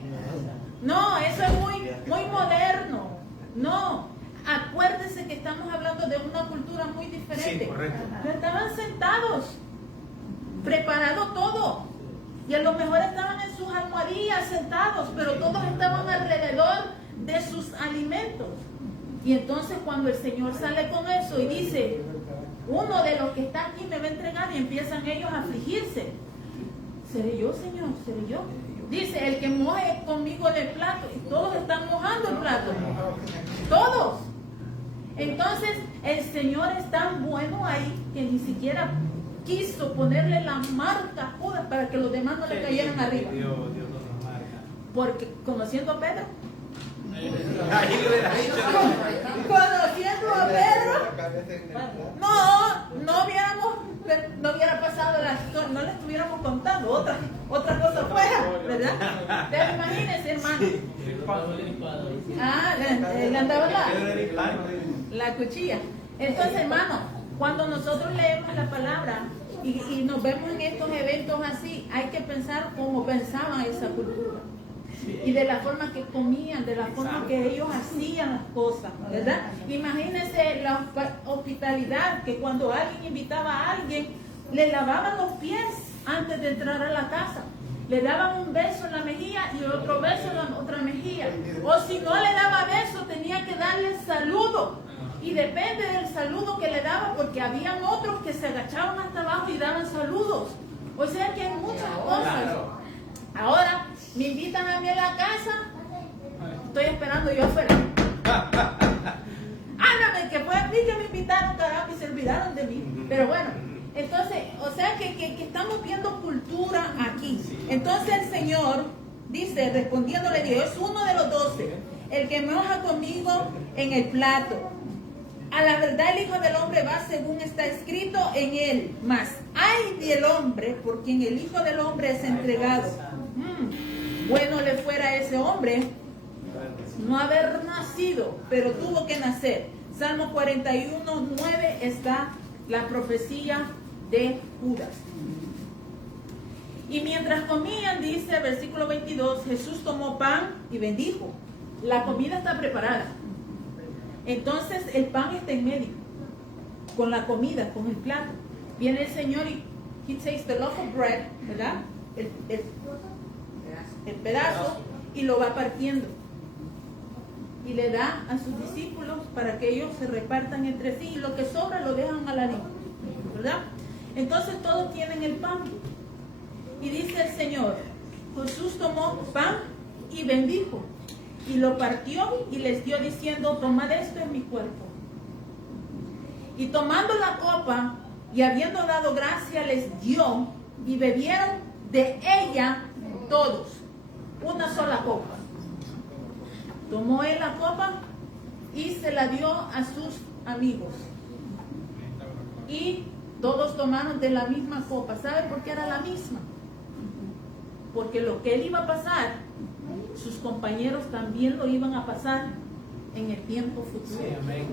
No, eso es muy moderno. No, acuérdense que estamos hablando de una cultura muy diferente. Sí, correcto. Estaban sentados, preparado todo. Y a lo mejor estaban en sus almohadillas sentados, pero todos estaban alrededor de sus alimentos. Y entonces cuando el Señor sale con eso y dice, uno de los que está aquí me va a entregar, y empiezan ellos a afligirse. seré yo, Señor, seré yo. Dice, el que moje conmigo en el plato, y todos están mojando el plato, todos. Entonces, el Señor es tan bueno ahí que ni siquiera quiso ponerle la marca a Judas para que los demás no le cayeran arriba. Dios no nos marca. Porque conociendo a Pedro, Ahí le hubiera dicho. conociendo a Pedro, no hubiera pasado la historia, no le estuviéramos contando otra cosa fuera, ¿verdad? Pero imagínense, hermano. Le andaba la cuchilla. Entonces, hermano, cuando nosotros leemos la palabra y nos vemos en estos eventos así, hay que pensar como pensaban esa cultura. Y de la forma que comían, de la forma que ellos hacían las cosas, ¿verdad? Imagínense la hospitalidad, que cuando alguien invitaba a alguien, le lavaban los pies antes de entrar a la casa. Le daban un beso en la mejilla y otro beso en la otra mejilla. O si no le daba beso, tenía que darle saludo. Y depende del saludo que le daba, porque habían otros que se agachaban hasta abajo y daban saludos. O sea que hay muchas cosas. Ahora, me invitan a mí a la casa, estoy esperando yo afuera. Ándame, que fue a mí que me invitaron, carajo, y se olvidaron de mí. Pero bueno, entonces, o sea que estamos viendo cultura aquí. Entonces el Señor dice, respondiéndole, dijo, es uno de los 12, el que moja conmigo en el plato. A la verdad el Hijo del Hombre va según está escrito en él. Mas ay del hombre por quien el Hijo del Hombre es entregado. Bueno le fuera a ese hombre no haber nacido, pero tuvo que nacer. Salmo 41:9 está la profecía de Judas. Y mientras comían, dice versículo 22, Jesús tomó pan y bendijo. La comida está preparada. Entonces el pan está en medio, con la comida, con el plato. Viene el Señor y he takes the loaf of bread, ¿verdad? El pedazo, y lo va partiendo. Y le da a sus discípulos para que ellos se repartan entre sí, y lo que sobra lo dejan al lado, ¿verdad? Entonces todos tienen el pan. Y dice el Señor, Jesús tomó pan y bendijo. Y lo partió y les dio diciendo, tomad esto en mi cuerpo. Y tomando la copa y habiendo dado gracia les dio y bebieron de ella todos. Una sola copa. Tomó él la copa y se la dio a sus amigos. Y todos tomaron de la misma copa. ¿Saben por qué era la misma? Porque lo que él iba a pasar, sus compañeros también lo iban a pasar en el tiempo futuro. Sí, amén.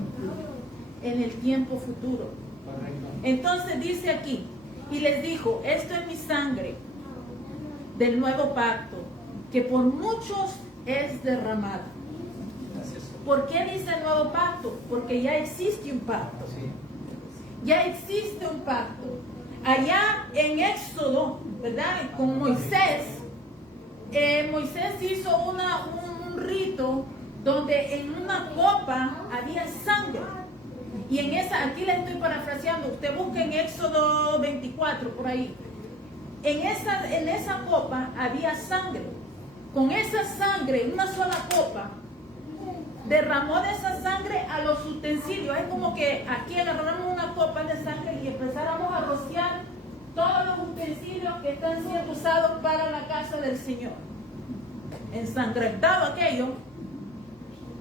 En el tiempo futuro. Correcto. Entonces dice aquí, y les dijo, esto es mi sangre del nuevo pacto, que por muchos es derramada. ¿Por qué dice el nuevo pacto? Porque ya existe un pacto. Ya existe un pacto. Allá en Éxodo, ¿verdad? Con Moisés, Moisés hizo un rito donde en una copa había sangre. Y en esa, aquí le estoy parafraseando, usted busca en Éxodo 24, por ahí. En esa copa había sangre. Con esa sangre, en una sola copa, derramó de esa sangre a los utensilios. Es como que aquí agarramos una copa de sangre y empezáramos a rociar todos los utensilios que están siendo usados para la casa del Señor. Ensangrentado aquello,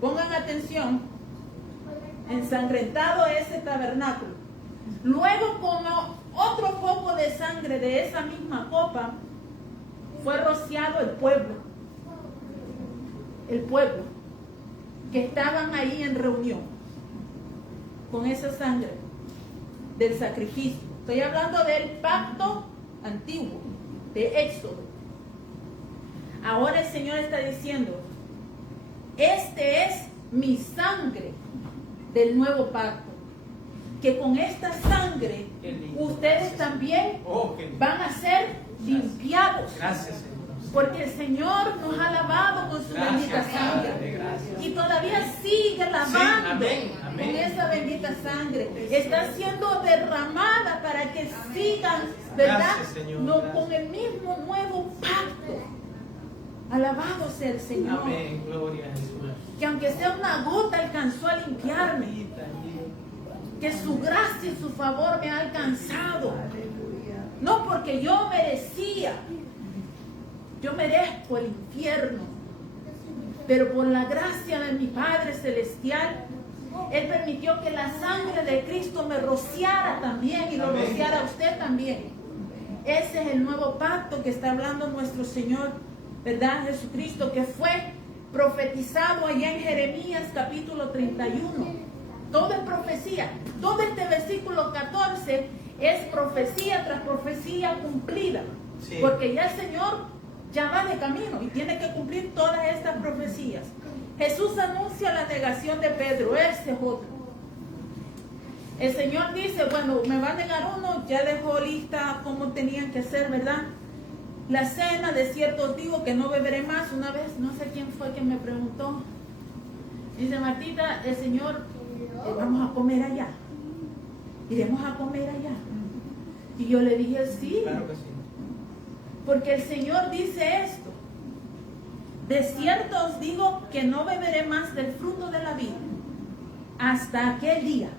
pongan atención, ensangrentado ese tabernáculo. Luego, como otro poco de sangre de esa misma copa, fue rociado el pueblo que estaban ahí en reunión con esa sangre del sacrificio. Estoy hablando del pacto antiguo, de Éxodo. Ahora el Señor está diciendo, este es mi sangre del nuevo pacto, que con esta sangre ustedes también van a ser limpiados. Gracias, Señor. Porque el Señor nos ha lavado con su bendita sangre. Y todavía sigue lavando con esa bendita sangre. Está siendo derramada para que sigan, ¿verdad? No, con el mismo nuevo pacto. Alabado sea el Señor. Amén. Gloria a Jesús. Que aunque sea una gota alcanzó a limpiarme. Que su gracia y su favor me ha alcanzado. No porque yo merecía. Yo merezco el infierno, pero por la gracia de mi Padre Celestial, Él permitió que la sangre de Cristo me rociara también y lo rociara a usted también. Ese es el nuevo pacto que está hablando nuestro Señor, ¿verdad? Jesucristo, que fue profetizado allá en Jeremías capítulo 31. Todo es profecía. Todo este versículo 14 es profecía tras profecía cumplida. Sí. Porque ya el Señor ya va de camino y tiene que cumplir todas estas profecías. Jesús anuncia la negación de Pedro. Ese es otro. El Señor dice, bueno, me va a negar uno. Ya dejó lista cómo tenían que ser, ¿verdad? La cena, de cierto os digo que no beberé más. Una vez, no sé quién fue que me preguntó. Dice, Martita, el Señor, vamos a comer allá. Iremos a comer allá. Y yo le dije, sí. Claro que sí. Porque el Señor dice esto: de cierto os digo que no beberé más del fruto de la vida hasta aquel día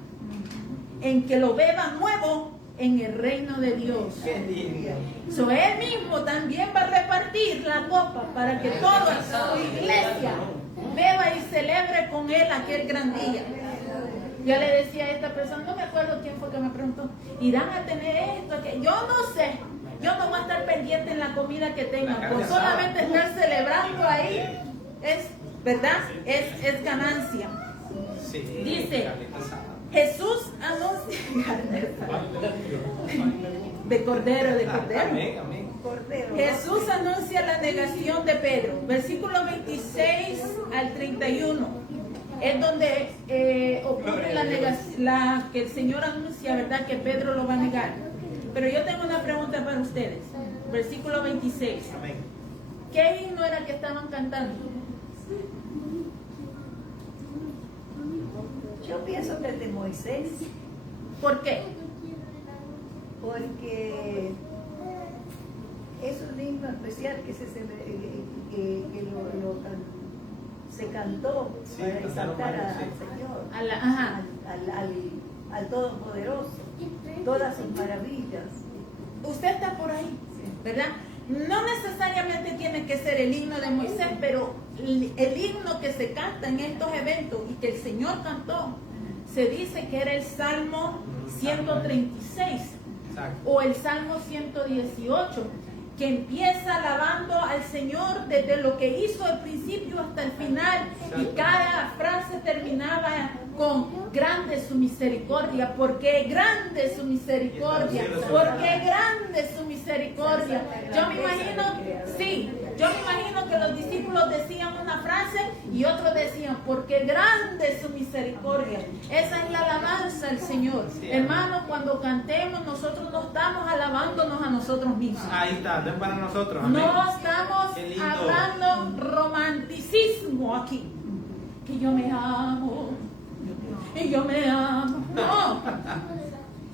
en que lo beba nuevo en el reino de Dios. Qué lindo. So, Él mismo también va a repartir la copa para que toda su iglesia beba y celebre con Él aquel gran día. Yo le decía a esta persona, no me acuerdo quién fue que me preguntó, ¿irán a tener esto? Yo no sé. Yo no voy a estar pendiente en la comida que tengan, por solamente estar celebrando ahí, es, ¿verdad? Es ganancia. Sí, Dice, Jesús anuncia, de cordero. Amén, amén. Jesús anuncia la negación de Pedro, versículo 26 al 31. Es donde ocurre la negación, que el Señor anuncia, ¿verdad?, que Pedro lo va a negar. Pero yo tengo una pregunta para ustedes. Versículo 26. Amén. ¿Qué himno era que estaban cantando? Yo pienso que el de Moisés, ¿Por qué? porque es un himno especial que se cantó Sí, para cantaron exaltar varios, al sí. Señor, Ajá. al Todopoderoso, todas sus maravillas. Usted está por ahí, ¿verdad? No necesariamente tiene que ser el himno de Moisés, pero el himno que se canta en estos eventos y que el Señor cantó, se dice que era el Salmo 136 Exacto. o el Salmo 118, que empieza alabando al Señor desde lo que hizo al principio hasta el final, y cada frase terminaba con grande es su misericordia, porque grande es su misericordia, porque grande es su misericordia. Yo me imagino que los discípulos decían una frase y otros decían, porque grande es su misericordia. Esa es la alabanza al Señor. Hermano, cuando cantemos, nosotros no estamos alabándonos a nosotros mismos. Ahí está, no es para nosotros. Amén. No estamos Qué lindo. hablando romanticismo aquí. Que yo me amo. Y yo me amo. No.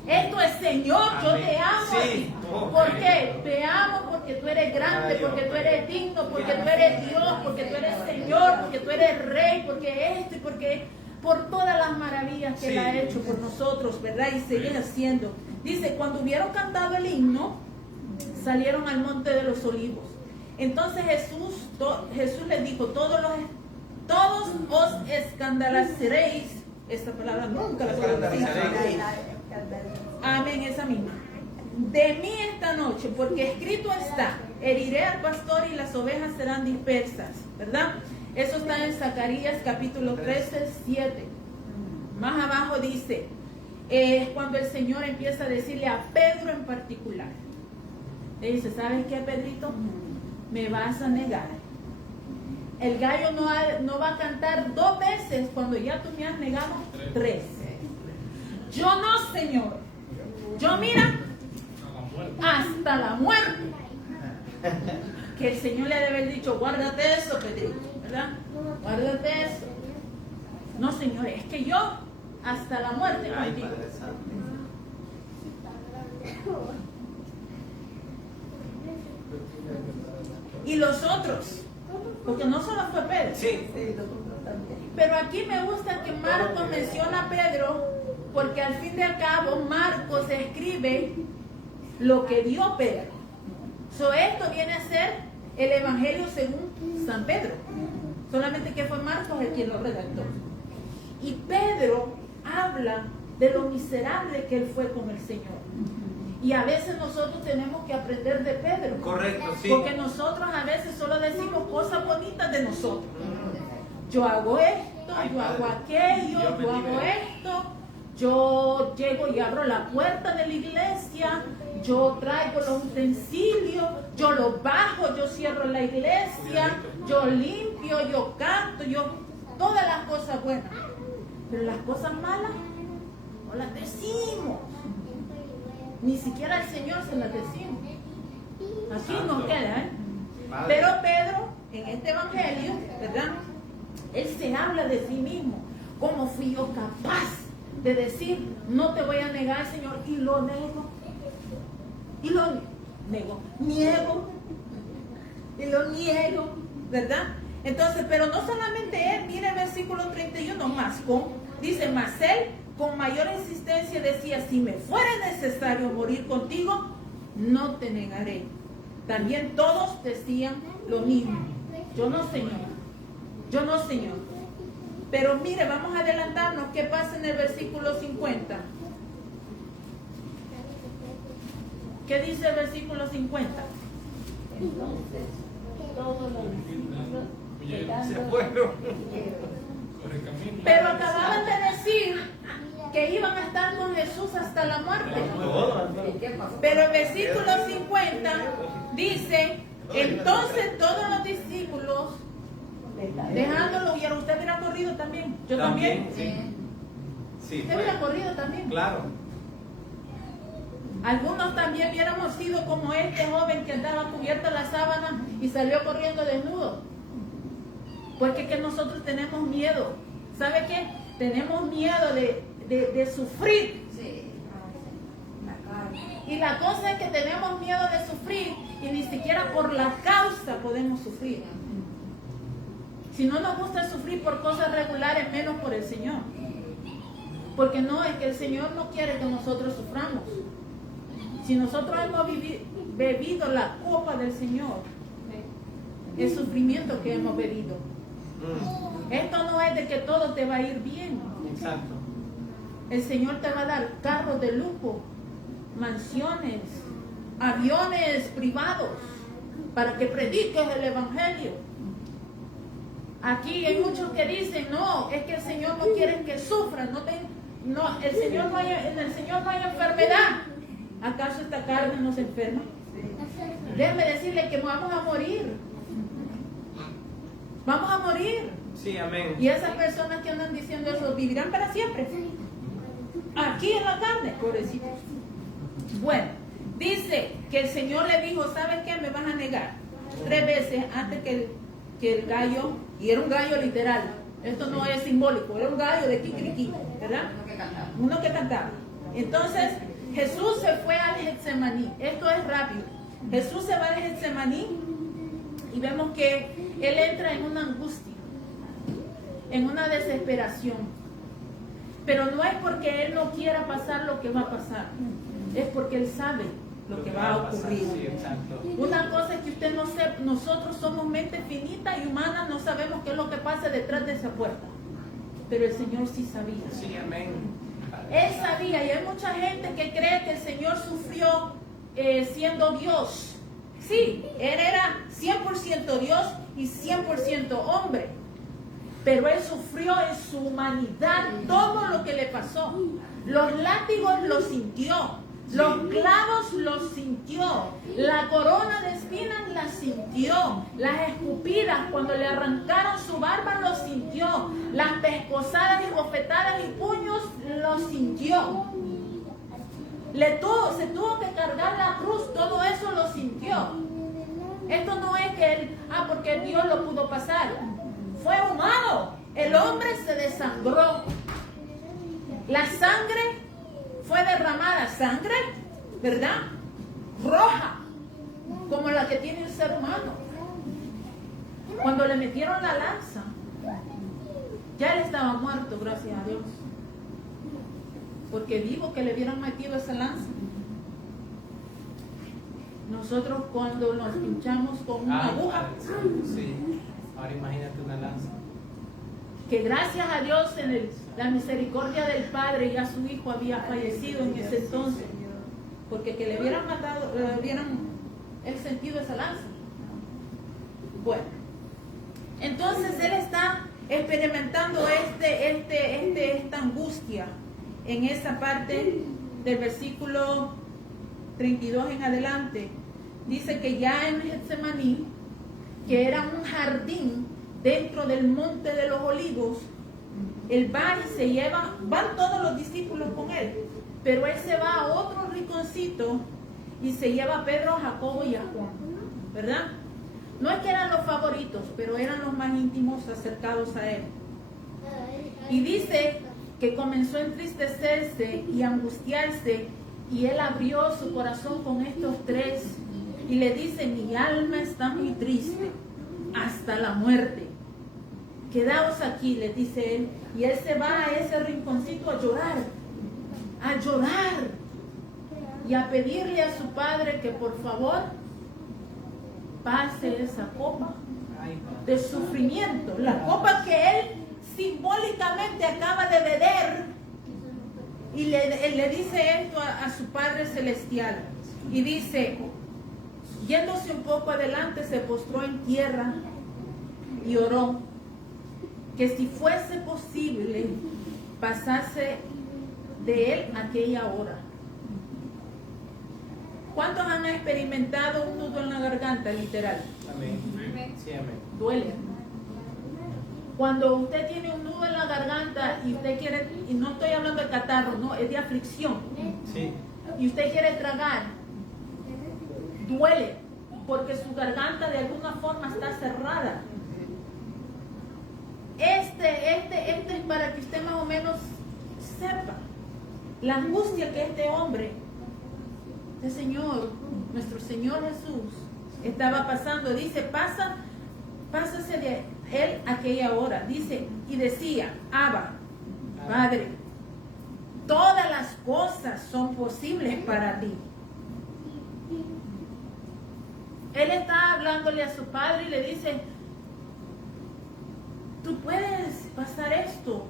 Esto es, Señor, yo te amo. Sí. ¿Por qué? Te amo porque tú eres grande, porque tú eres digno, porque tú eres Dios, porque tú eres Señor, porque tú eres Rey, porque esto y porque por todas las maravillas que Él ha hecho por nosotros, ¿verdad? Y sigue haciendo. Dice, cuando hubieron cantado el himno, salieron al monte de los olivos. Entonces Jesús les dijo, todos os escandalizaréis. Esta palabra nunca la puedo decir. Amén, esa misma. De mí esta noche, porque escrito está, heriré al pastor y las ovejas serán dispersas, ¿verdad? Eso está en Zacarías capítulo 13, 7. Más abajo dice, cuando el Señor empieza a decirle a Pedro en particular, le dice, ¿sabes qué, Pedrito? Me vas a negar. El gallo no va a cantar 2 veces cuando ya tú me has negado 3. Yo no, Señor. Yo, mira, hasta la muerte. que el Señor le debe haber dicho, guárdate eso, Pedrito, ¿verdad? Guárdate eso. No, Señor, es que yo hasta la muerte Ay, contigo. Padre Santo. Y los otros, porque no solo fue Pedro. Sí. Pero aquí me gusta que Marcos menciona a Pedro, porque al fin y al cabo Marcos escribe lo que vio Pedro. Esto viene a ser el Evangelio según San Pedro. Solamente que fue Marcos el quien lo redactó. Y Pedro habla de lo miserable que él fue con el Señor. Y a veces nosotros tenemos que aprender de Pedro. Correcto, sí. Porque nosotros a veces solo decimos cosas bonitas de nosotros. Yo hago esto, Ay, yo hago Padre. aquello, Dios yo hago bendiga. esto, yo llego y abro la puerta de la iglesia, yo traigo los utensilios, yo los bajo, yo cierro la iglesia, yo limpio, yo canto, yo todas las cosas buenas. Pero las cosas malas no las decimos. Ni siquiera al Señor se las decimos. Aquí nos Santo. queda, ¿eh? Padre. Pero Pedro, en este evangelio, ¿verdad? Él se habla de sí mismo. ¿Cómo fui yo capaz de decir, no te voy a negar, Señor? Y lo nego. Y lo nego. Niego. Y lo niego, ¿verdad? Entonces, pero no solamente él, mire el versículo 31, más dice, mas él con mayor insistencia decía, si me fuera necesario morir contigo, no te negaré. También todos decían lo mismo. Yo no, Señor. Yo no, Señor. Pero mire, vamos a adelantarnos. ¿Qué pasa en el versículo 50? ¿Qué dice el versículo 50? Entonces, todos los discípulos Se quedando fueron. Pero acababan de decir que iban a estar con Jesús hasta la muerte. Pero el versículo 50 dice, entonces todos los discípulos, dejándolo, huyeron. Usted hubiera corrido también. Yo también. Sí. Sí, Usted hubiera corrido también. claro. Algunos también hubiéramos sido como este joven que andaba cubierta la sábana y salió corriendo desnudo. Porque es que nosotros tenemos miedo. ¿Sabe qué? Tenemos miedo de sufrir. Y la cosa es que tenemos miedo de sufrir y ni siquiera por la causa podemos sufrir. Si no nos gusta sufrir por cosas regulares, menos por el Señor. Porque no, es que el Señor no quiere que nosotros suframos. Si nosotros hemos bebido la copa del Señor, el sufrimiento que hemos bebido. Esto no es de que todo te va a ir bien. Exacto. El Señor te va a dar carros de lujo, mansiones, aviones privados, para que prediques el Evangelio. Aquí hay muchos que dicen, no, es que el Señor no quiere que sufran, en el Señor no hay enfermedad. ¿Acaso esta carne no se enferma? Déjeme decirle que vamos a morir. Vamos a morir. Sí, amén. Y esas personas que andan diciendo eso, ¿vivirán para siempre? Aquí en la carne, pobrecitos. Bueno, dice que el Señor le dijo, ¿sabes qué? Me vas a negar 3 veces antes que el gallo, y era un gallo literal. Esto no es simbólico, era un gallo de kikiriki, ¿verdad? Uno que cantaba. Entonces, Jesús se fue al Getsemaní. Esto es rápido. Jesús se va al Getsemaní y vemos que Él entra en una angustia, en una desesperación. Pero no es porque Él no quiera pasar lo que va a pasar. Es porque Él sabe lo que va a ocurrir. Sí, exacto. Una cosa es que usted no sepa, nosotros somos mente finita y humana, no sabemos qué es lo que pasa detrás de esa puerta. Pero el Señor sí sabía. Sí, amén. Él sabía, y hay mucha gente que cree que el Señor sufrió siendo Dios. Sí, Él era 100% Dios y 100% hombre. Pero Él sufrió en su humanidad todo lo que le pasó. Los látigos los sintió. Los clavos los sintió. La corona de espinas la sintió. Las escupidas cuando le arrancaron su barba los sintió. Las pescozadas y bofetadas y puños los sintió. Se tuvo que cargar la cruz. Todo eso lo sintió. Esto no es que él, porque Dios lo pudo pasar. Fue humano. El hombre se desangró. La sangre fue derramada. Sangre, ¿verdad? Roja, como la que tiene el ser humano. Cuando le metieron la lanza, ya él estaba muerto, gracias a Dios. Porque digo que le hubieran metido esa lanza. Nosotros cuando nos pinchamos con una aguja, sí. Ahora imagínate una lanza. que gracias a Dios en la misericordia del Padre ya su hijo había fallecido en ese entonces, porque que le hubieran matado, le hubieran el sentido esa lanza. Bueno, entonces él está experimentando esta angustia en esa parte del versículo 32 en adelante. Dice que ya en Getsemaní, que era un jardín dentro del monte de los olivos, él va y se lleva, van todos los discípulos con él, pero él se va a otro rinconcito y se lleva a Pedro, a Jacobo y a Juan, ¿verdad? No es que eran los favoritos, pero eran los más íntimos acercados a él. Y dice que comenzó a entristecerse y angustiarse, y él abrió su corazón con estos tres y le dice: mi alma está muy triste hasta la muerte. Quedaos aquí, le dice él. Y él se va a ese rinconcito a llorar y a pedirle a su padre que por favor pase esa copa de sufrimiento, la copa que él simbólicamente acaba de beber. Y le dice esto a su Padre Celestial. Y dice, yéndose un poco adelante, se postró en tierra y oró que si fuese posible pasase de él aquella hora. ¿Cuántos han experimentado un nudo en la garganta, literal? Amén. Sí, amén. Duele. Cuando usted tiene un nudo en la garganta y usted quiere, y no estoy hablando de catarro, no, es de aflicción. Sí. Y usted quiere tragar, duele, porque su garganta de alguna forma está cerrada. Este es para que usted más o menos sepa la angustia que este hombre, este Señor, nuestro Señor Jesús, estaba pasando. Dice, pásase de él aquella hora. Dice, y decía, Abba, Padre, todas las cosas son posibles para ti. Él está hablándole a su padre y le dice, tú puedes pasar esto,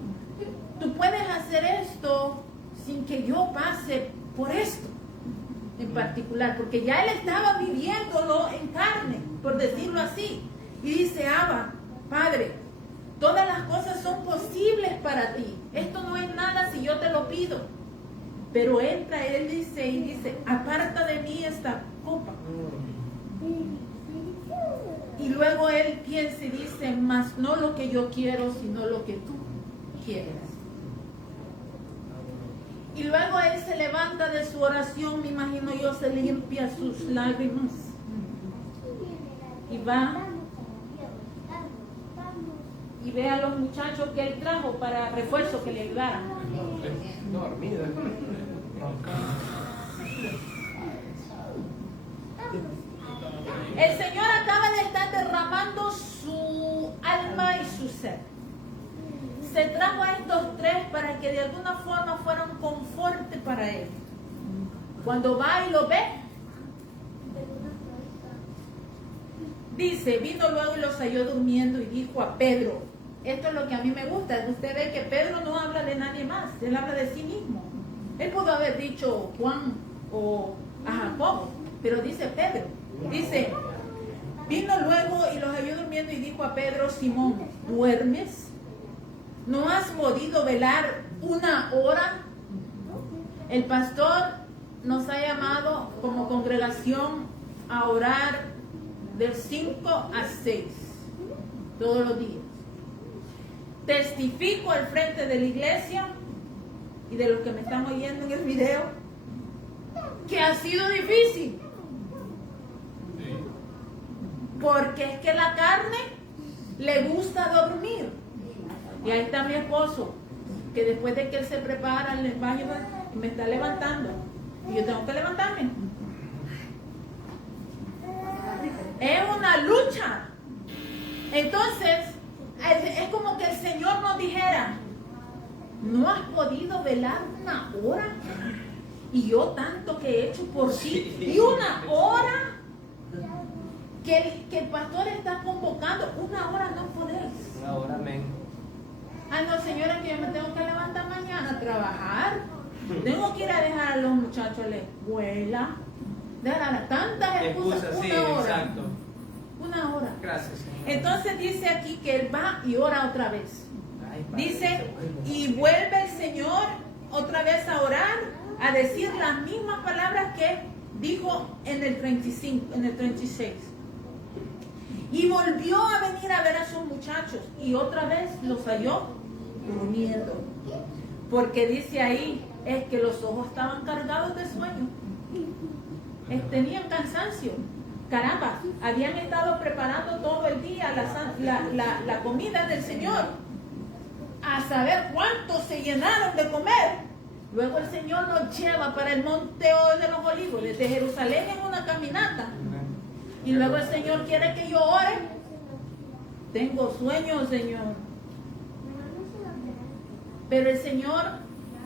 tú puedes hacer esto sin que yo pase por esto en particular, porque ya él estaba viviéndolo en carne, por decirlo así. Y dice, Abba, Padre, todas las cosas son posibles para ti. Esto no es nada si yo te lo pido. Pero entra él y dice, aparta de mí esta copa. Y luego él piensa y dice, mas no lo que yo quiero, sino lo que tú quieres. Y luego él se levanta de su oración, me imagino yo, se limpia sus lágrimas. Y va y ve a los muchachos que él trajo para refuerzo que le ayudaran. Dormido. El Señor acaba de estar derramando su alma y su ser. Se trajo a estos tres para que de alguna forma fueran confort para él. Cuando va y lo ve, dice, vino luego y los halló durmiendo y dijo a Pedro, esto es lo que a mí me gusta, usted ve que Pedro no habla de nadie más, él habla de sí mismo. Él pudo haber dicho Juan o a Jacobo, pero dice Pedro. Dice, vino luego y los halló durmiendo y dijo a Pedro, Simón, ¿duermes? ¿No has podido velar una hora? El pastor nos ha llamado como congregación a orar de 5 a 6 todos los días. Testifico al frente de la iglesia y de los que me están oyendo en el video que ha sido difícil. Porque es que la carne le gusta dormir. Y ahí está mi esposo, que después de que él se prepara, el baño, me está levantando. Y yo tengo que levantarme. Es una lucha. Entonces, es como que el Señor nos dijera, ¿no has podido velar una hora? Y yo tanto que he hecho por ti. Y una hora que el pastor está convocando, una hora no podés. Una hora, amén. Ah, no, señora, que yo me tengo que levantar mañana a trabajar. Tengo que ir a dejar a los muchachos a la escuela. Dejar tantas excusas. Sí, una hora. exacto. Una hora. Gracias, Señor. Entonces dice aquí que él va y ora otra vez. Ay, Padre, Dice, y vuelve el Señor otra vez a orar, a decir las mismas palabras que dijo en el 35, en el 36. Y volvió a venir a ver a sus muchachos y otra vez los halló durmiendo. Porque dice ahí, es que los ojos estaban cargados de sueño. Tenían cansancio. Caramba, habían estado preparando todo el día la comida del Señor. A saber cuántos se llenaron de comer. Luego el Señor nos lleva para el monte de los Olivos, desde Jerusalén en una caminata. Y luego el Señor quiere que yo ore. Tengo sueño, Señor. Pero el Señor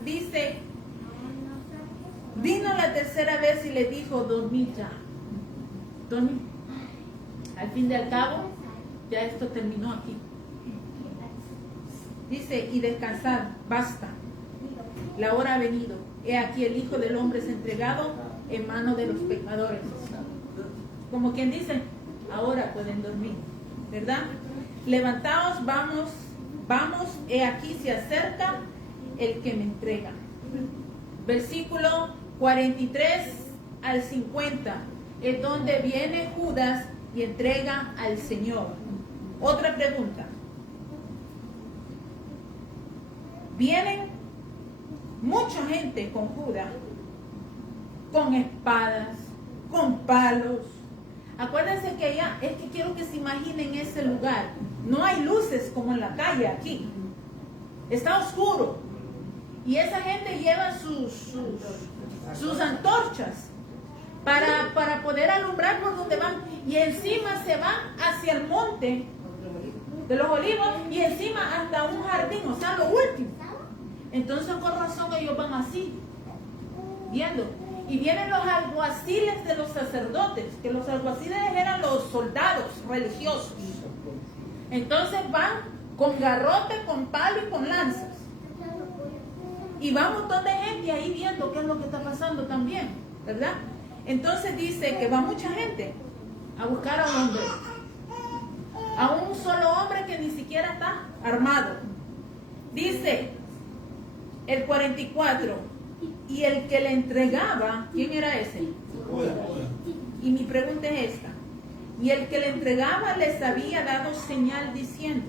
dice, vino la tercera vez y le dijo, dormid ya. Dormid. Al fin y al cabo, ya esto terminó aquí. Dice, y descansad, basta. La hora ha venido. He aquí el Hijo del Hombre es entregado en manos de los pecadores. Como quien dice, ahora pueden dormir, ¿verdad? Levantaos, vamos, he aquí se acerca el que me entrega. Versículo 43 al 50, es donde viene Judas y entrega al Señor. Otra pregunta. Vienen mucha gente con Judas, con espadas, con palos. Acuérdense que allá, es que quiero que se imaginen ese lugar. No hay luces como en la calle aquí. Está oscuro. Y esa gente lleva sus antorchas para poder alumbrar por donde van. Y encima se van hacia el monte de los Olivos y encima hasta un jardín, o sea, lo último. Entonces con razón ellos van así, viendo. Y vienen los alguaciles de los sacerdotes, que los alguaciles eran los soldados religiosos. Entonces van con garrote, con palo y con lanzas. Y va un montón de gente ahí viendo qué es lo que está pasando también, ¿verdad? Entonces dice que va mucha gente a buscar a un hombre. A un solo hombre que ni siquiera está armado. Dice el 44. Y el que le entregaba, ¿quién era ese? Judas. Y mi pregunta es esta. Y el que le entregaba les había dado señal diciendo,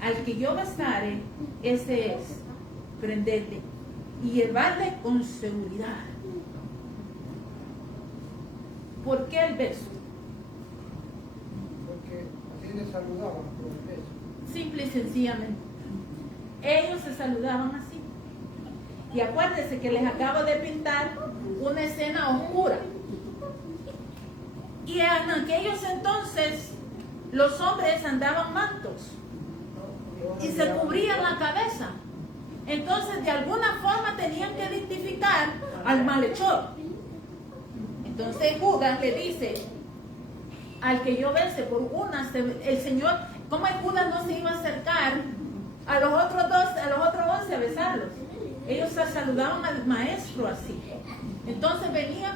al que yo besare, ese es, prenderle y llevarle con seguridad. ¿Por qué el beso? Porque así le saludaban por el beso. Simple y sencillamente. Ellos se saludaban así. Y acuérdense que les acabo de pintar una escena oscura. Y en aquellos entonces los hombres andaban mantos y se cubrían la cabeza. Entonces de alguna forma tenían que identificar al malhechor. Entonces Judas le dice, al que yo bese por una, el Señor, ¿cómo el Judas no se iba a acercar a los otros 11 a besarlos? Ellos se saludaban al maestro así. Entonces venía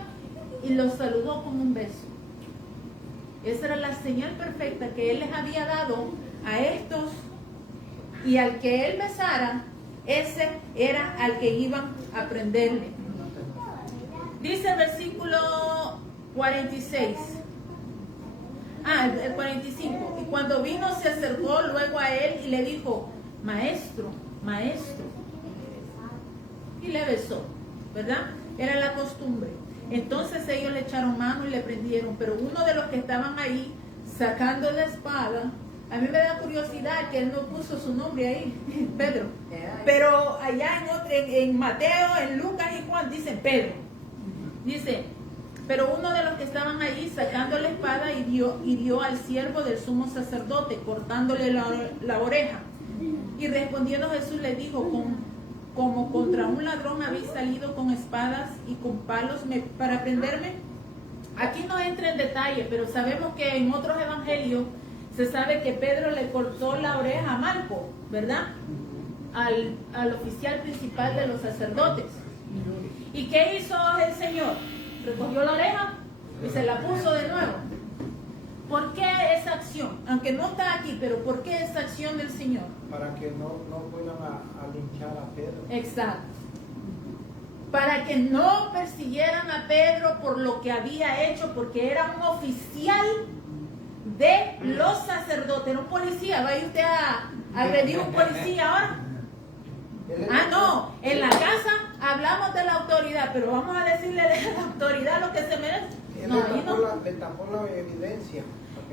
y los saludó con un beso. Esa era la señal perfecta que él les había dado a estos, y al que él besara, ese era al que iban a prenderle. Dice el versículo 46. El 45. Y cuando vino se acercó luego a él y le dijo, maestro, maestro. Y le besó, ¿verdad? Era la costumbre. Entonces ellos le echaron mano y le prendieron, pero uno de los que estaban ahí sacando la espada. A mí me da curiosidad que él no puso su nombre ahí, Pedro. Pero allá en Mateo, en Lucas y Juan dicen Pedro. Dice, pero uno de los que estaban allí sacando la espada hirió al siervo del sumo sacerdote, cortándole la oreja. Y respondiendo Jesús le dijo, como contra un ladrón habéis salido con espadas y con palos para prenderme. Aquí no entra en detalle, pero sabemos que en otros evangelios se sabe que Pedro le cortó la oreja a Marco, ¿verdad? Al oficial principal de los sacerdotes. ¿Y qué hizo el Señor? Recogió la oreja y se la puso de nuevo. ¿Por qué esa acción? Aunque no está aquí, pero ¿por qué esa acción del Señor? Para que no vuelvan a linchar a Pedro. Exacto. Para que no persiguieran a Pedro por lo que había hecho, porque era un oficial de los sacerdotes, era un policía. ¿Vaya usted a agredir a un policía ahora? Ah, no, en la casa hablamos de la autoridad, pero vamos a decirle a la autoridad lo que se merece. No, le tapó la evidencia.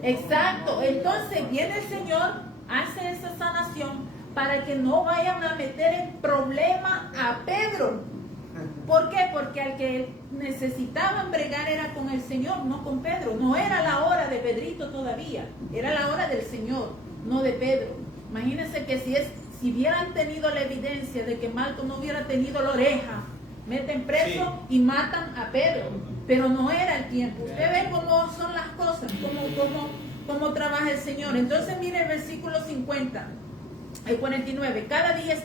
Exacto, entonces viene el Señor, hace esa sanación para que no vayan a meter en problema a Pedro. ¿Por qué? Porque al que necesitaban bregar era con el Señor, no con Pedro. No era la hora de Pedrito todavía, era la hora del Señor, no de Pedro. Imagínense que si hubieran tenido la evidencia de que Malco no hubiera tenido la oreja, meten preso y matan a Pedro. Pero no era el tiempo. Usted ve cómo son las cosas, cómo trabaja el Señor. Entonces mire el versículo 50, el 49. Cada día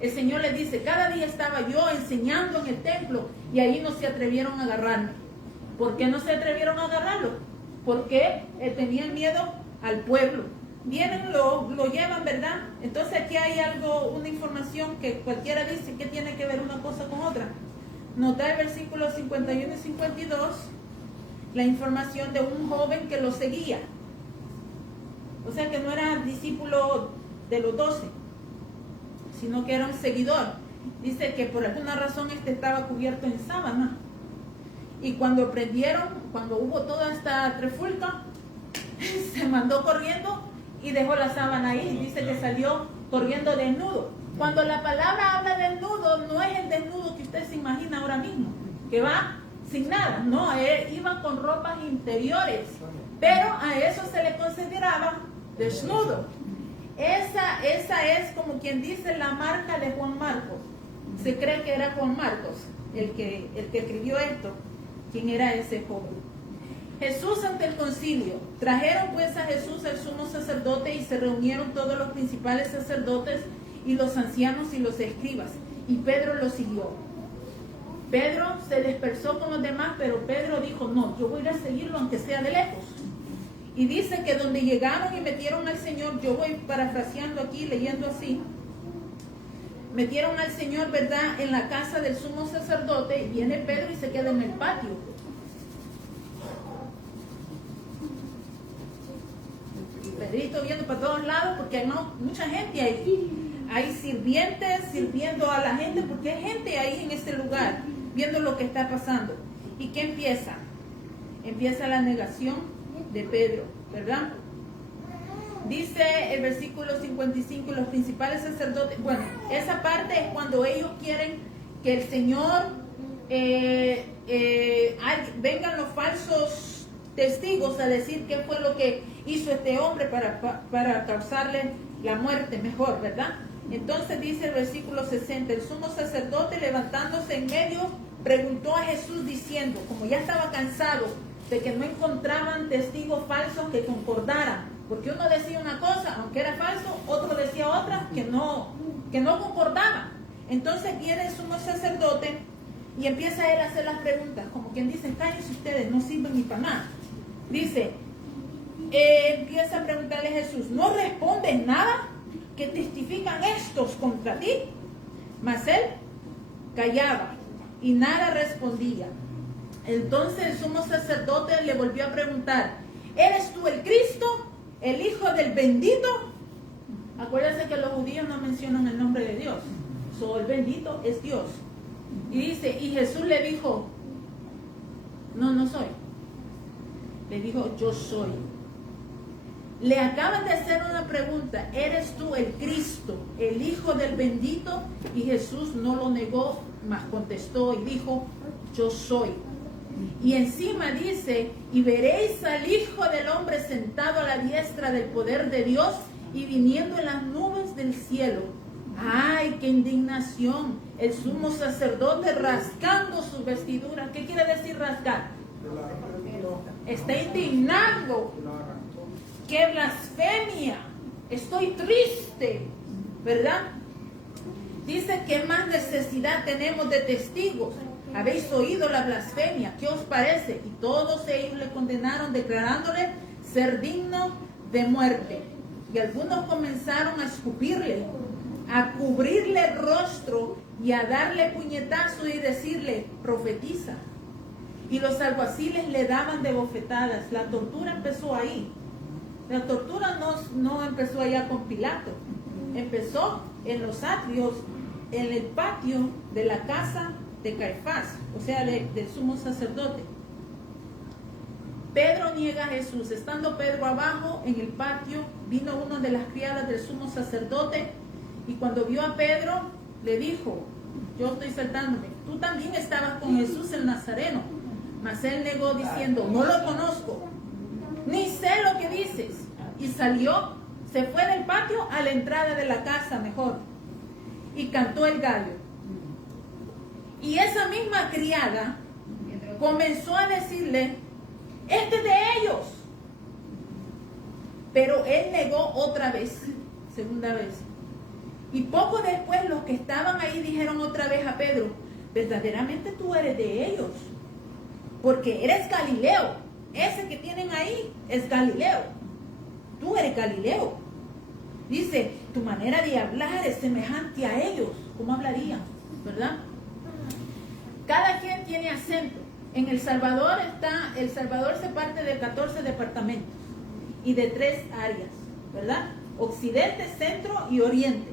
el Señor les dice, cada día estaba yo enseñando en el templo y ahí no se atrevieron a agarrarme. ¿Por qué no se atrevieron a agarrarlo? Porque tenían miedo al pueblo. Vienen, lo llevan, ¿verdad? Entonces aquí hay una información que cualquiera dice que tiene que ver una cosa con otra. Nota el versículo 51 y 52, la información de un joven que lo seguía. O sea que no era discípulo de los 12, sino que era un seguidor. Dice que por alguna razón estaba cubierto en sábana. Y cuando hubo toda esta trifulca, se mandó corriendo y dejó la sábana ahí. Dice que salió corriendo desnudo. Cuando la palabra habla de desnudo, no es el desnudo que usted se imagina ahora mismo, que va sin nada. No, él iba con ropas interiores, pero a eso se le consideraba desnudo. Esa es como quien dice la marca de Juan Marcos. Se cree que era Juan Marcos el que escribió esto. ¿Quién era ese joven? Jesús ante el concilio. Trajeron pues a Jesús el sumo sacerdote y se reunieron todos los principales sacerdotes y los ancianos y los escribas. Y Pedro lo siguió. Pedro se dispersó con los demás, pero Pedro dijo, no, yo voy a ir a seguirlo aunque sea de lejos. Y dice que donde llegaron y metieron al Señor, yo voy parafraseando aquí, leyendo así, metieron al Señor, ¿verdad?, en la casa del sumo sacerdote, y viene Pedro y se queda en el patio. Y Pedrito viendo para todos lados, porque hay mucha gente ahí. Hay sirvientes sirviendo a la gente, porque hay gente ahí en este lugar, viendo lo que está pasando. ¿Y qué empieza? Empieza la negación de Pedro, ¿verdad? Dice el versículo 55, los principales sacerdotes, bueno, esa parte es cuando ellos quieren que el Señor, vengan los falsos testigos a decir qué fue lo que hizo este hombre para causarle la muerte mejor, ¿verdad? Entonces dice el versículo 60, el sumo sacerdote levantándose en medio, preguntó a Jesús diciendo, como ya estaba cansado de que no encontraban testigos falsos que concordaran, porque uno decía una cosa, aunque era falso, otro decía otra que no concordaba. Entonces viene el sumo sacerdote y empieza él a hacer las preguntas, como quien dice, cállense ustedes, no sirven ni para nada. Dice, empieza a preguntarle a Jesús, ¿no respondes nada que testifican estos contra ti? Mas él callaba y nada respondía. Entonces el sumo sacerdote le volvió a preguntar, ¿eres tú el Cristo, el Hijo del bendito? Acuérdense que los judíos no mencionan el nombre de Dios, el bendito es Dios. Y dice, y Jesús le dijo, no soy. Le dijo, yo soy. le acaban de hacer una pregunta: ¿eres tú el Cristo, el Hijo del bendito? Y Jesús no lo negó, mas contestó y dijo: yo soy. Y encima dice: y veréis al Hijo del Hombre sentado a la diestra del poder de Dios y viniendo en las nubes del cielo. ¡Ay, qué indignación! El sumo sacerdote rascando sus vestiduras. ¿Qué quiere decir rascar? Está indignado. ¡Qué blasfemia! Estoy triste, ¿verdad? Dice: ¿qué más necesidad tenemos de testigos? Habéis oído la blasfemia, ¿qué os parece? Y todos ellos le condenaron, declarándole ser digno de muerte. Y algunos comenzaron a escupirle, a cubrirle el rostro y a darle puñetazos y decirle: profetiza. Y los alguaciles le daban de bofetadas. La tortura empezó ahí. La tortura no empezó allá con Pilato. Empezó en los atrios, en el patio de la casa de Caifás, o sea, del sumo sacerdote. Pedro niega a Jesús. Estando Pedro abajo en el patio, vino una de las criadas del sumo sacerdote, y cuando vio a Pedro, le dijo: yo estoy saltándome, tú también estabas con Jesús el Nazareno. Mas él negó diciendo: no lo conozco, ni sé lo que dices. Y salió, se fue del patio a la entrada de la casa mejor, y cantó el gallo. Y esa misma criada comenzó a decirle: este es de ellos. Pero él negó otra vez, segunda vez. Y poco después los que estaban ahí dijeron otra vez a Pedro: verdaderamente tú eres de ellos, porque eres Galileo. Ese que tienen ahí es Galileo. Tú eres Galileo. Dice: tu manera de hablar es semejante a ellos. ¿Cómo hablarían? ¿Verdad? Cada quien tiene acento. En El Salvador se parte de 14 departamentos y de 3 áreas, ¿verdad? Occidente, centro y oriente.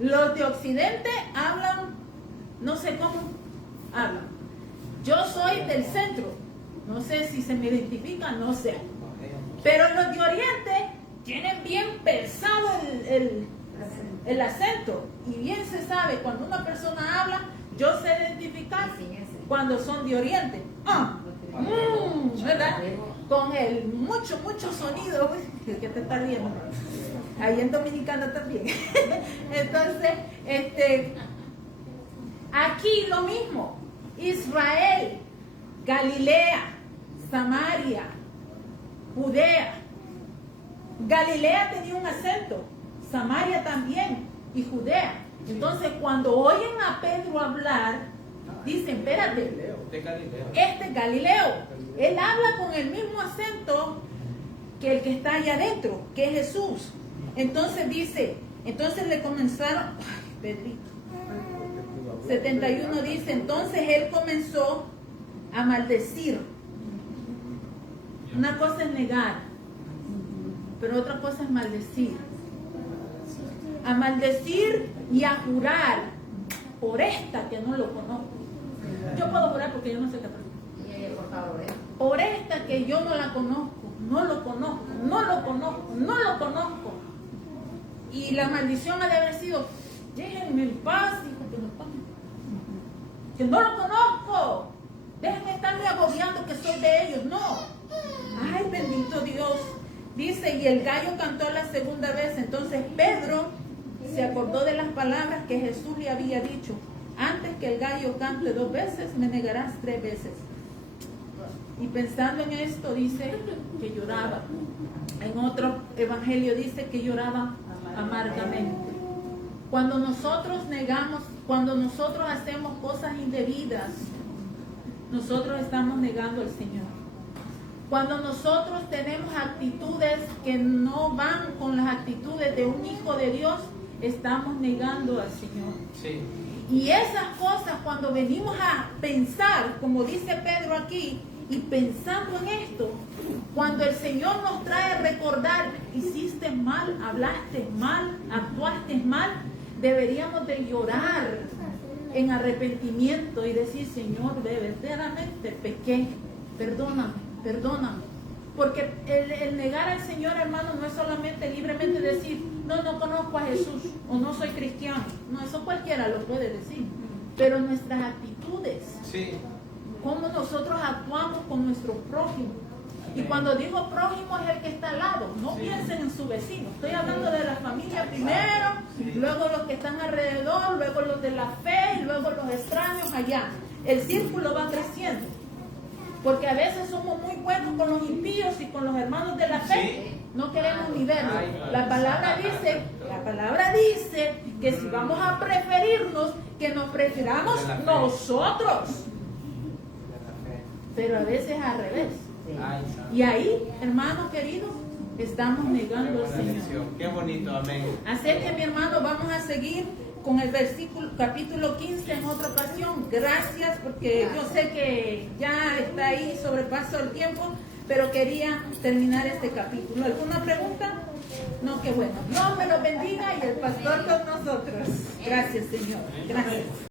Los de occidente hablan, no sé cómo hablan. Yo soy del centro, no sé si se me identifica, no sé. Pero los de oriente tienen bien pesado el acento, y bien se sabe cuando una persona habla. Yo sé identificar cuando son de oriente. ¿Verdad? Con el mucho sonido. ¿Qué te está riendo? Ahí en Dominicana también. Entonces, aquí lo mismo. Israel, Galilea, Samaria, Judea. Galilea tenía un acento, Samaria también, y Judea. Entonces, cuando oyen a Pedro hablar, dicen: espérate, este es Galileo. Él habla con el mismo acento que el que está allá adentro, que es Jesús. Entonces dice, entonces le comenzaron, Pedrito, 71 dice: entonces él comenzó a maldecir. Una cosa es negar, pero otra cosa es maldecir. A maldecir y a jurar por esta que no lo conozco. Yo puedo jurar porque yo no sé qué persona. Por esta que yo no la conozco, no lo conozco, no lo conozco, no lo conozco. Y la maldición ha de haber sido: déjenme en paz, hijo, que no lo conozco. Déjenme estarme agobiando que soy de ellos. No. Ay, bendito Dios. Dice: y el gallo cantó la segunda vez. Entonces Pedro se acordó de las palabras que Jesús le había dicho: antes que el gallo cante 2 veces, me negarás 3 veces. Y pensando en esto, dice que lloraba. En otro evangelio dice que lloraba amargamente. Cuando nosotros negamos, cuando nosotros hacemos cosas indebidas, nosotros estamos negando al Señor. Cuando nosotros tenemos actitudes que no van con las actitudes de un hijo de Dios, estamos negando al Señor. Sí. Y esas cosas, cuando venimos a pensar, como dice Pedro aquí, y pensando en esto, cuando el Señor nos trae a recordar: hiciste mal, hablaste mal, actuaste mal, deberíamos de llorar en arrepentimiento y decir: Señor, verdaderamente pequé, perdóname, perdóname, Porque el negar al Señor, hermano, no es solamente libremente decir, no conozco a Jesús o no soy cristiano. No, eso cualquiera lo puede decir. Pero nuestras actitudes, Sí. cómo nosotros actuamos con nuestro prójimo. Y cuando digo prójimo es el que está al lado, no piensen en su vecino. Estoy hablando de la familia primero, luego los que están alrededor, luego los de la fe y luego los extraños allá. El círculo va creciendo. Porque a veces somos muy buenos con los impíos y con los hermanos de la fe. No queremos ni verlo. La palabra dice que si vamos a preferirnos, que nos prefiramos nosotros. Pero a veces al revés. Y ahí, hermanos queridos, estamos negando al Señor. Qué bonito, amén. Así que, mi hermano, vamos a seguir con el capítulo 15 en otra ocasión. Gracias, porque yo sé que ya está ahí sobrepaso el tiempo, pero quería terminar este capítulo. ¿Alguna pregunta? No, qué bueno. Dios me lo bendiga y el pastor con nosotros. Gracias, Señor. Gracias.